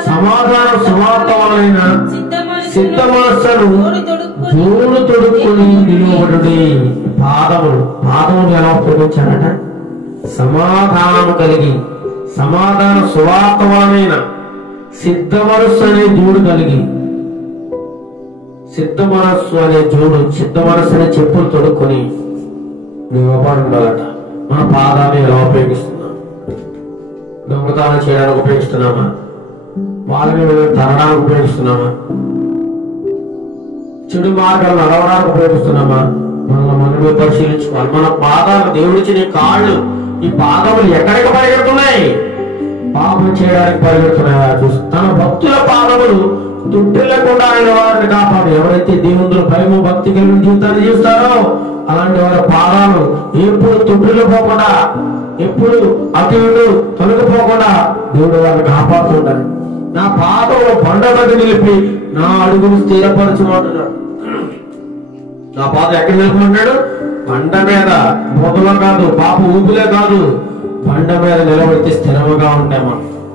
సమాధాన సువార్తమైన సిద్ధ మనస్సును జోడు తొడుక్కుని నిలువబడుడి. పాదములు ఎలా ఉపయోగించాడట? సమాధానము కలిగి, సమాధాన సువార్తమైన సిద్ధ మనస్సు అనే జోడు కలిగి, సిద్ధ మనస్సు అనే జోడు, సిద్ధ మనస్సు అనే చెప్పులు తొడుక్కొని నిలబడి ఉండాలట. మన పాదాన్ని ఎలా ఉపయోగిస్తున్నాం? దొంగతనం చేయడానికి ఉపయోగిస్తున్నామా? వాళ్ళని తరడానికి ఉపయోగిస్తున్నామా? చెడు మార్గాలు నడవడానికి ఉపయోగిస్తున్నామా? మనమే పరిశీలించుకోవాలి. మన పాదాలు, దేవుడిచ్చిన కాళ్ళు, ఈ పాదములు ఎక్కడికి పరిగెడుతున్నాయి? పాపం చేయడానికి పరిగెడుతున్నాయా చూసి తన భక్తుల పాదములు తుట్టిల్లకుండా ఆయన వారిని కాపాడు. ఎవరైతే దేవుని భయము భక్తి కలిగిన జీవితాన్ని జీవిస్తారో అలాంటి వారి పాదాలు ఎప్పుడు తుట్టిల్లు పోకుండా, ఎప్పుడు అటు ఇటు తొలగిపోకుండా దేవుడు వారిని కాపాడుతుంటారు. నా పాదములు బండ మీద నిలిపి నా అడుగులు స్థిరపరచుకుంటున్నాడు. నా పాదం ఎక్కడ నిలబడినాడు? బండ మీద. మొదలు కాదు, పాప ఊపులే కాదు, బండ మీద నిలబడితే స్థిరముగా ఉంటాయి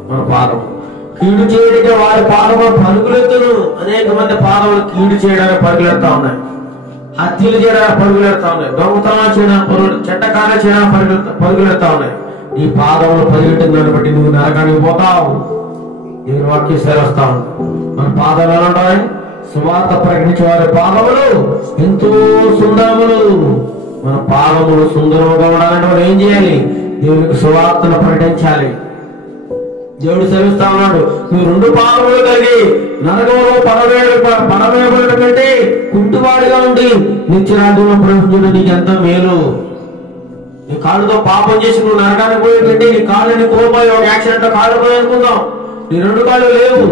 మన పాదం. కీడు చేయడానికి వారి పాదములు పరుగులెత్తును. అనేక మంది పాదములు కీడు చేయడానికి పరుగులెడతా ఉన్నాయి, హత్యలు చేయడానికి పరుగులెడతా ఉన్నాయి, దొంగతనాలు చేయడానికి పరుగులు, చెట్టకాలు చేయడానికి పరుగులెడతా ఉన్నాయి. నీ పాదములు పరిగెట్టిన దాన్ని బట్టి నువ్వు నరకానికి పోతావు. నేను వాక్యం సెలవుస్తా ఉంటాను. మన పాదాలు ఎలా ఉంటాయి? సువార్త ప్రకటించే వారి పాదములు ఎంతో సుందరములు. మన పాదములు సుందరముగా ఉండాలంటే మనం ఏం చేయాలి? దేవునికి సువార్తను ప్రకటించాలి. దేవుడు సెలవుస్తా ఉన్నాడు, నువ్వు 2 పాదములు కలిగి నరకంలో పడవేయబడటం కంటే కుంటువాడిగా ఉండి నిత్యరాజ్యంలో ప్రవేశించడం నీకు ఎంత మేలు. నీ కాళ్ళతో పాపం చేసి నువ్వు నరకానికి పోయేటంటే నీ కాళ్ళని కోల్పోయి ఒక యాక్సిడెంట్ లో కాళ్ళు పోయి అనుకుందాం. నీ 2 కాళ్ళు లేవు,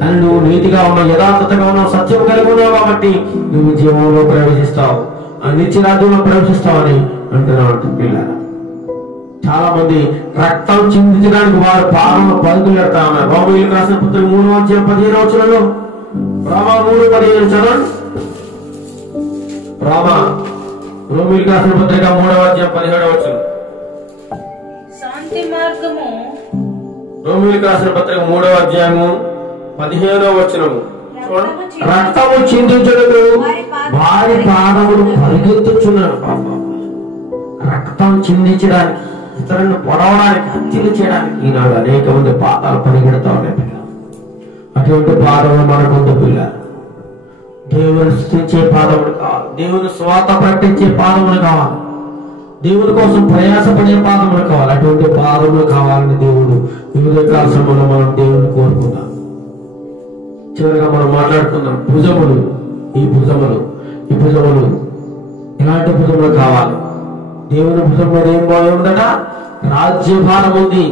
కానీ నువ్వు నీతిగా ఉన్నావు, యథార్థతగా ఉన్నావు, సత్యం కలిగి ఉన్నావు కాబట్టి నువ్వు జీవంలో ప్రవేశిస్తావు, ఆ నిత్యరాజ్యంలో ప్రవేశిస్తావని అంటున్నావు. పిల్లలు చాలా మంది రక్తం చిందించడానికి వారు పాదములు పరుగులెడతా ఉన్నారు. రోమీయులకు రాసిన పత్రిక 3వ అధ్యాయం 15వ వచనంలో, రోమా 3:15 చదవండి. రోమీయులకు రాసిన పత్రిక 3వ అధ్యాయం 17వ వచనం. శాంతి మార్గము. రోమీయులకు రాసిన పత్రిక 3వ అధ్యాయము 15వ వచనము. రక్తము చిందించుటకు వారి పాదములు పరిగెత్తుచున్నారు. రక్తం చిందించడానికి, ఇతరులను పొడవడానికి, హత్యలు చేయడానికి ఈనాడు అనేక మంది పాదాలు పరిగెడతా ఉన్నాయి. అటువంటి పాదములు మనకుంది పిల్ల. దేవుని స్తుతించే పాదములు కావాలి, దేవుని స్వార్థ ప్రకటించే పాదములు కావాలి, దేవుని కోసం ప్రయాసపడే పాదములు కావాలి. అటువంటి పాదములు కావాలని దేవుడు వివిధ కాల సమయంలో మనం దేవుని కోరుకుందాం. చివరిగా మనం మాట్లాడుకుందాం భుజములు. ఈ భుజములు ఇలాంటి భుజములు కావాలి. దేవుని భుజం మీద ఏం ఉందట? రాజ్యభారం ఉంది.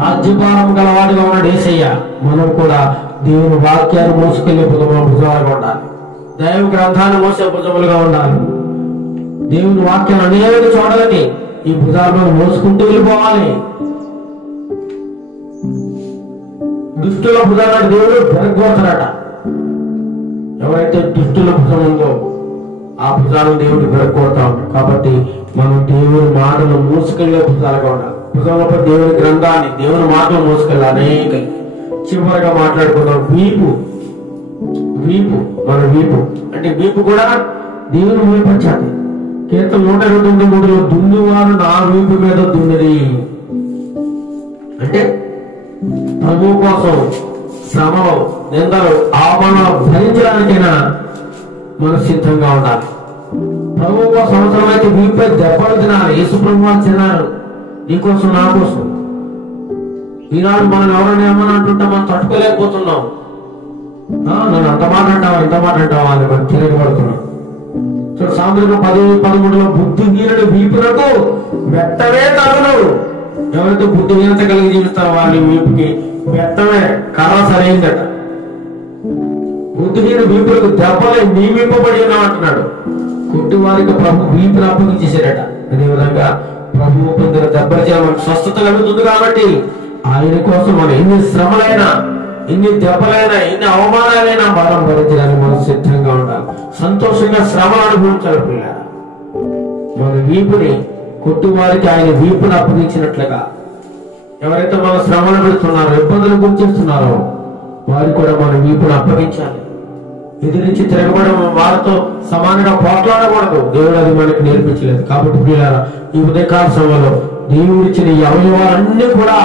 రాజ్యభారం గలవాడిగా ఉన్నాడు యేసయ్య. మనం కూడా దేవుని వాక్యాన్ని మోసుకెళ్లే భుజములుగా ఉండాలి, దైవ గ్రంథాన్ని మోసే భుజములుగా ఉండాలి. దేవుని వాక్యాన్ని అనేక చూడాలని ఈ భుజాలను మోసుకుంటూ వెళ్ళిపోవాలి. దుష్టుల భుజాలను దేవుడు పెరగొడతాడట. ఎవరైతే దుష్టుల భుజం ఉందో ఆ భుజాలను దేవుడు పెరగొడతా ఉంటాడు. కాబట్టి మనం దేవుని మాటలు మోసుకెళ్లే భుజాలుగా ఉండాలి. భుజంలో దేవుని గ్రంథాన్ని, దేవుని మాటలు మోసుకెళ్ళాలి. అనేక చివరిగా మాట్లాడుకుందాం వీపు. మన వీపు అంటే వీపు కూడా దేవుని మోయపరచాలి. కీర్తన 123లో దున్నువారు నా వీపు మీద దున్నది అంటే ప్రభు కోసం శ్రమలు, నిందలు, అవమానాలు భరించడానికైనా మనం సిద్ధంగా ఉండాలి. ప్రభు కోసం అవసరమైతే వీపై దెబ్బలు తినాలి. యేసు ప్రభు వాళ్ళు తిన్నారు నీకోసం, నా కోసం. ఈనాడు మనం ఎవరైనా ఏమని అంటుంటే మనం తట్టుకోలేకపోతున్నాం. నన్ను అంత మాట అంటావా ఇంత మాట అంటావా అని మనం తిరగబడుతున్నాం. చూడు సాంద్రికం 10:13 బుద్ధిహీనుడు వీపునకు వెత్తవే తగును. ఎవరైతే బుద్ధిహీనత కలిగి జీవిస్తారో వారి వీపుకి వెత్తమే కర్ర సరైందట. బుద్ధిహీన వీపులకు దెబ్బలు నియమింపబడి ఉన్నామంటున్నాడు. కొట్టి వారికి ప్రభు వీపును అప్పగించేశారట. అదేవిధంగా ప్రభువు పొందిన దెబ్బల చేత మనకు స్వస్థత కలుగుతుంది. కాబట్టి ఆయన కోసం మనం ఎన్ని శ్రమలైనా, ఎన్ని దెబ్బలైనా, ఎన్ని అవమానాలైనా మనం భరించడానికి మనం సిద్ధంగా ఉండాలి. సంతోషంగా శ్రమలు అనుభవించాలి. పిల్లలు మన వీపుని కొట్టు వారికి ఆయన వీపుని అప్పగించినట్లుగా ఎవరైతే మన శ్రమలు పెడుతున్నారో, ఇబ్బందులు గుర్తిస్తున్నారో వారికి కూడా మన వీపుని అప్పగించాలి. ఎదిరించి తిరగబడడం, వారితో సమానంగా పోట్లాడకూడదు. దేవుడు అది మనకి నేర్పించలేదు. కాబట్టి పిల్లల ఈ ఉదయకాల సమయంలో దేవుడిచ్చిన ఈ అవయవాలన్నీ కూడా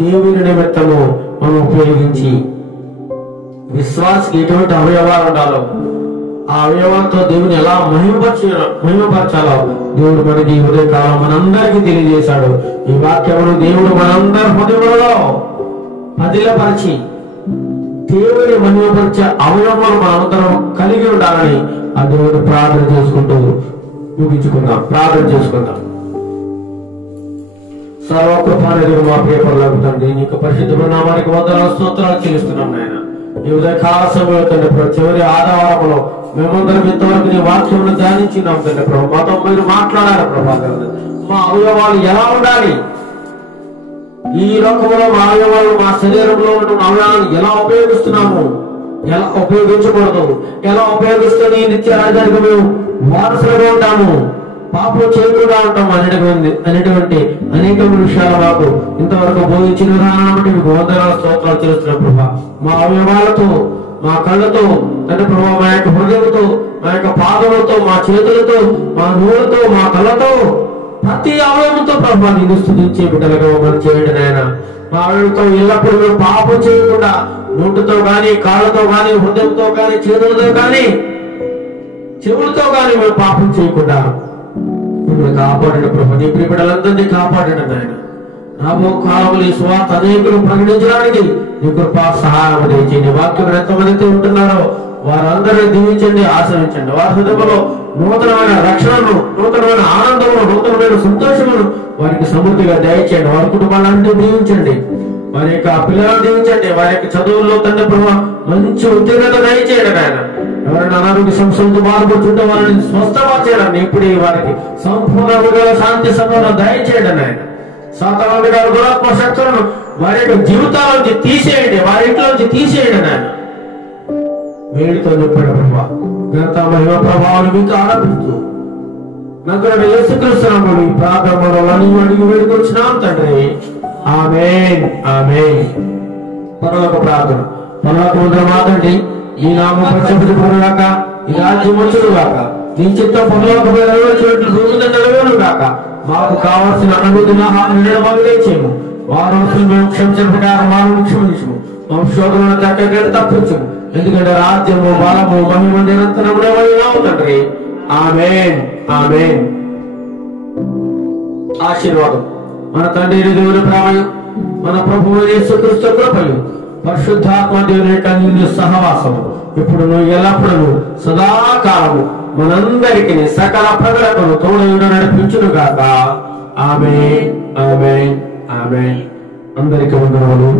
దేవుని నిమిత్తము మనం ఉపయోగించి విశ్వాసకి ఎటువంటి అవయవాలు ఉండాలో ఆ అవయవాలతో దేవుని ఎలా మహిమపరచాలో దేవుడు మనకి ఈ ఉదయకాలం మనందరికీ తెలియజేశాడు. ఈ వాక్యమును దేవుడు మనందరి హృదయంలో పదిలపరిచి దేవుని మహిమపరిచే అవయవాలు మనందరం కలిగి ఉండాలని ఆ దేవుడు ప్రార్థన చేసుకుంటూ ముగించుకుందాం. ప్రార్థన చేసుకుందాం. సర్వకృపానిధి మా ప్రియపరులకు తండ్రి, నీకు పరిశుద్ధమైన నామానికి వందనాలు స్తోత్రాలు చెల్లిస్తున్నాం నాయన. ఈ ఉదయకాల సమయంలో తండ్రి చివరి ఆదివారంలో మేమందరం ఇంతవరకు నీ వాక్యం ధ్యానించినాం తండ్రి ప్రభు. మాతో మీరు మాట్లాడారు ప్రభాకర్. మా అవయవాలు ఎలా ఉండాలి, ఈ లోకంలో మా అవయవాలు, మా శరీరంలో ఉన్న అవయవాలను ఎలా ఉపయోగిస్తున్నాము, ఎలా ఉపయోగించకూడదు, ఎలా ఉపయోగిస్తే నీ నిత్య రాజ్యానికి మేము వారసులుగా ఉంటాము, పాపం చేయకుండా ఉంటాము అనేటువంటి అనేక విషయాలు మాకు ఇంతవరకు బోధించిన విధానం బట్టి మీకు వందనాలు స్తోత్రాలు చేస్తున్నాం ప్రభా. మా అవయవాలతో, మా కళ్ళతో తండ్రి ప్రభా, మా యొక్క హృదయంతో, మా యొక్క పాదములతో, మా చేతులతో, మా నోరుతో, మా కళ్ళతో, ప్రతి అవయవంతో ప్రభా నిన్ను స్తుతించే బిడ్డలుగా మనం చేయండి నాయన. మా అవయవంతో ఎల్లప్పుడూ మేము పాపం చేయకుండా నోటితో గాని, కాళ్ళతో గాని, హృదయంతో గాని, చేతులతో గాని, చెవులతో గాని మేము పాపం చేయకుండా మిమ్మల్ని కాపాడండి ప్రభు. నీ ప్రియ బిడ్డలందరినీ కాపాడండి నాయన. రాబో కాలంలో ఈ స్వార్థ అనేకులు ప్రకటించడానికి నీ కృపా సహాయం చేయండి. వాక్యం ఎంతమంది ఉంటున్నారో వారందరినీ దీవించండి, ఆశ్రయించండి. వారి హృదయంలో నూతనమైన రక్షణను, నూతనమైన ఆనందమును, నూతనమైన సంతోషమును వారికి సమృద్ధిగా దయచేయండి. వారి కుటుంబాలన్నీ దీవించండి, వారి యొక్క పిల్లలను దీవించండి, వారి యొక్క చదువుల్లో తండ్రి ప్రభు మంచి ఉత్తీర్ణత దయచేయండి ఆయన. ఎవరైనా అనారోగ్య సంస్థలతో బాధపడుతుంటే వారిని స్వస్థపరచేయండి. ఇప్పుడు వారికి సంపూర్ణ శాంతి సమాధానం దయచేయండి ఆయన. సాతాను గారు దురాత్మ శక్తులను వారి యొక్క జీవితాల నుంచి తీసేయండి, వారి ఇంట్లో నుంచి తీసేయండి ఆయన. వేడితో చెప్పాడు ప్రభా. గత మహిమ ప్రభావాలు మీకు ఆరోపిస్తూ నగరుడు యేసుక్రీస్తు ఈ ప్రార్థనలో అడిగి వేడుకొచ్చినాం తండ్రి. ఆమేన్, ఆమేన్. పరలోక ప్రార్థన. పరలోక ముందర మాతండి, ఈ నామం పరిశుద్ధపడుగాక, ఈ రాజ్యం వచ్చుగాక, నీ చిత్తం పరలోకపై నెరవేర్చినట్లు భూమి మీద నెరవేరును గాక. మాకు కావాల్సిన అనుభూతి మాకు తెచ్చేము. వారు మేము క్షమించిన ప్రకారం వారు క్షమించము. మా శోధనను చక్కగా తప్పించము. ఎందుకంటే రాజ్యము, బలము, మహిమ నిరంతరమునే తండ్రి. ఆమేన్, ఆమేన్. ఆశీర్వాదం. మన తండ్రి దేవుని ప్రేమయు, మన ప్రభువు యేసుక్రీస్తు కృపయు, పరిశుద్ధాత్మ దేవుని యొక్క సహవాసము ఇప్పుడు ఎల్లప్పుడూ సదాకాలము మనందరికీ సకల ప్రజలకు తోడు నడిపించును గాక. ఆమేన్, ఆమేన్, ఆమేన్. అందరికీ వందనములు.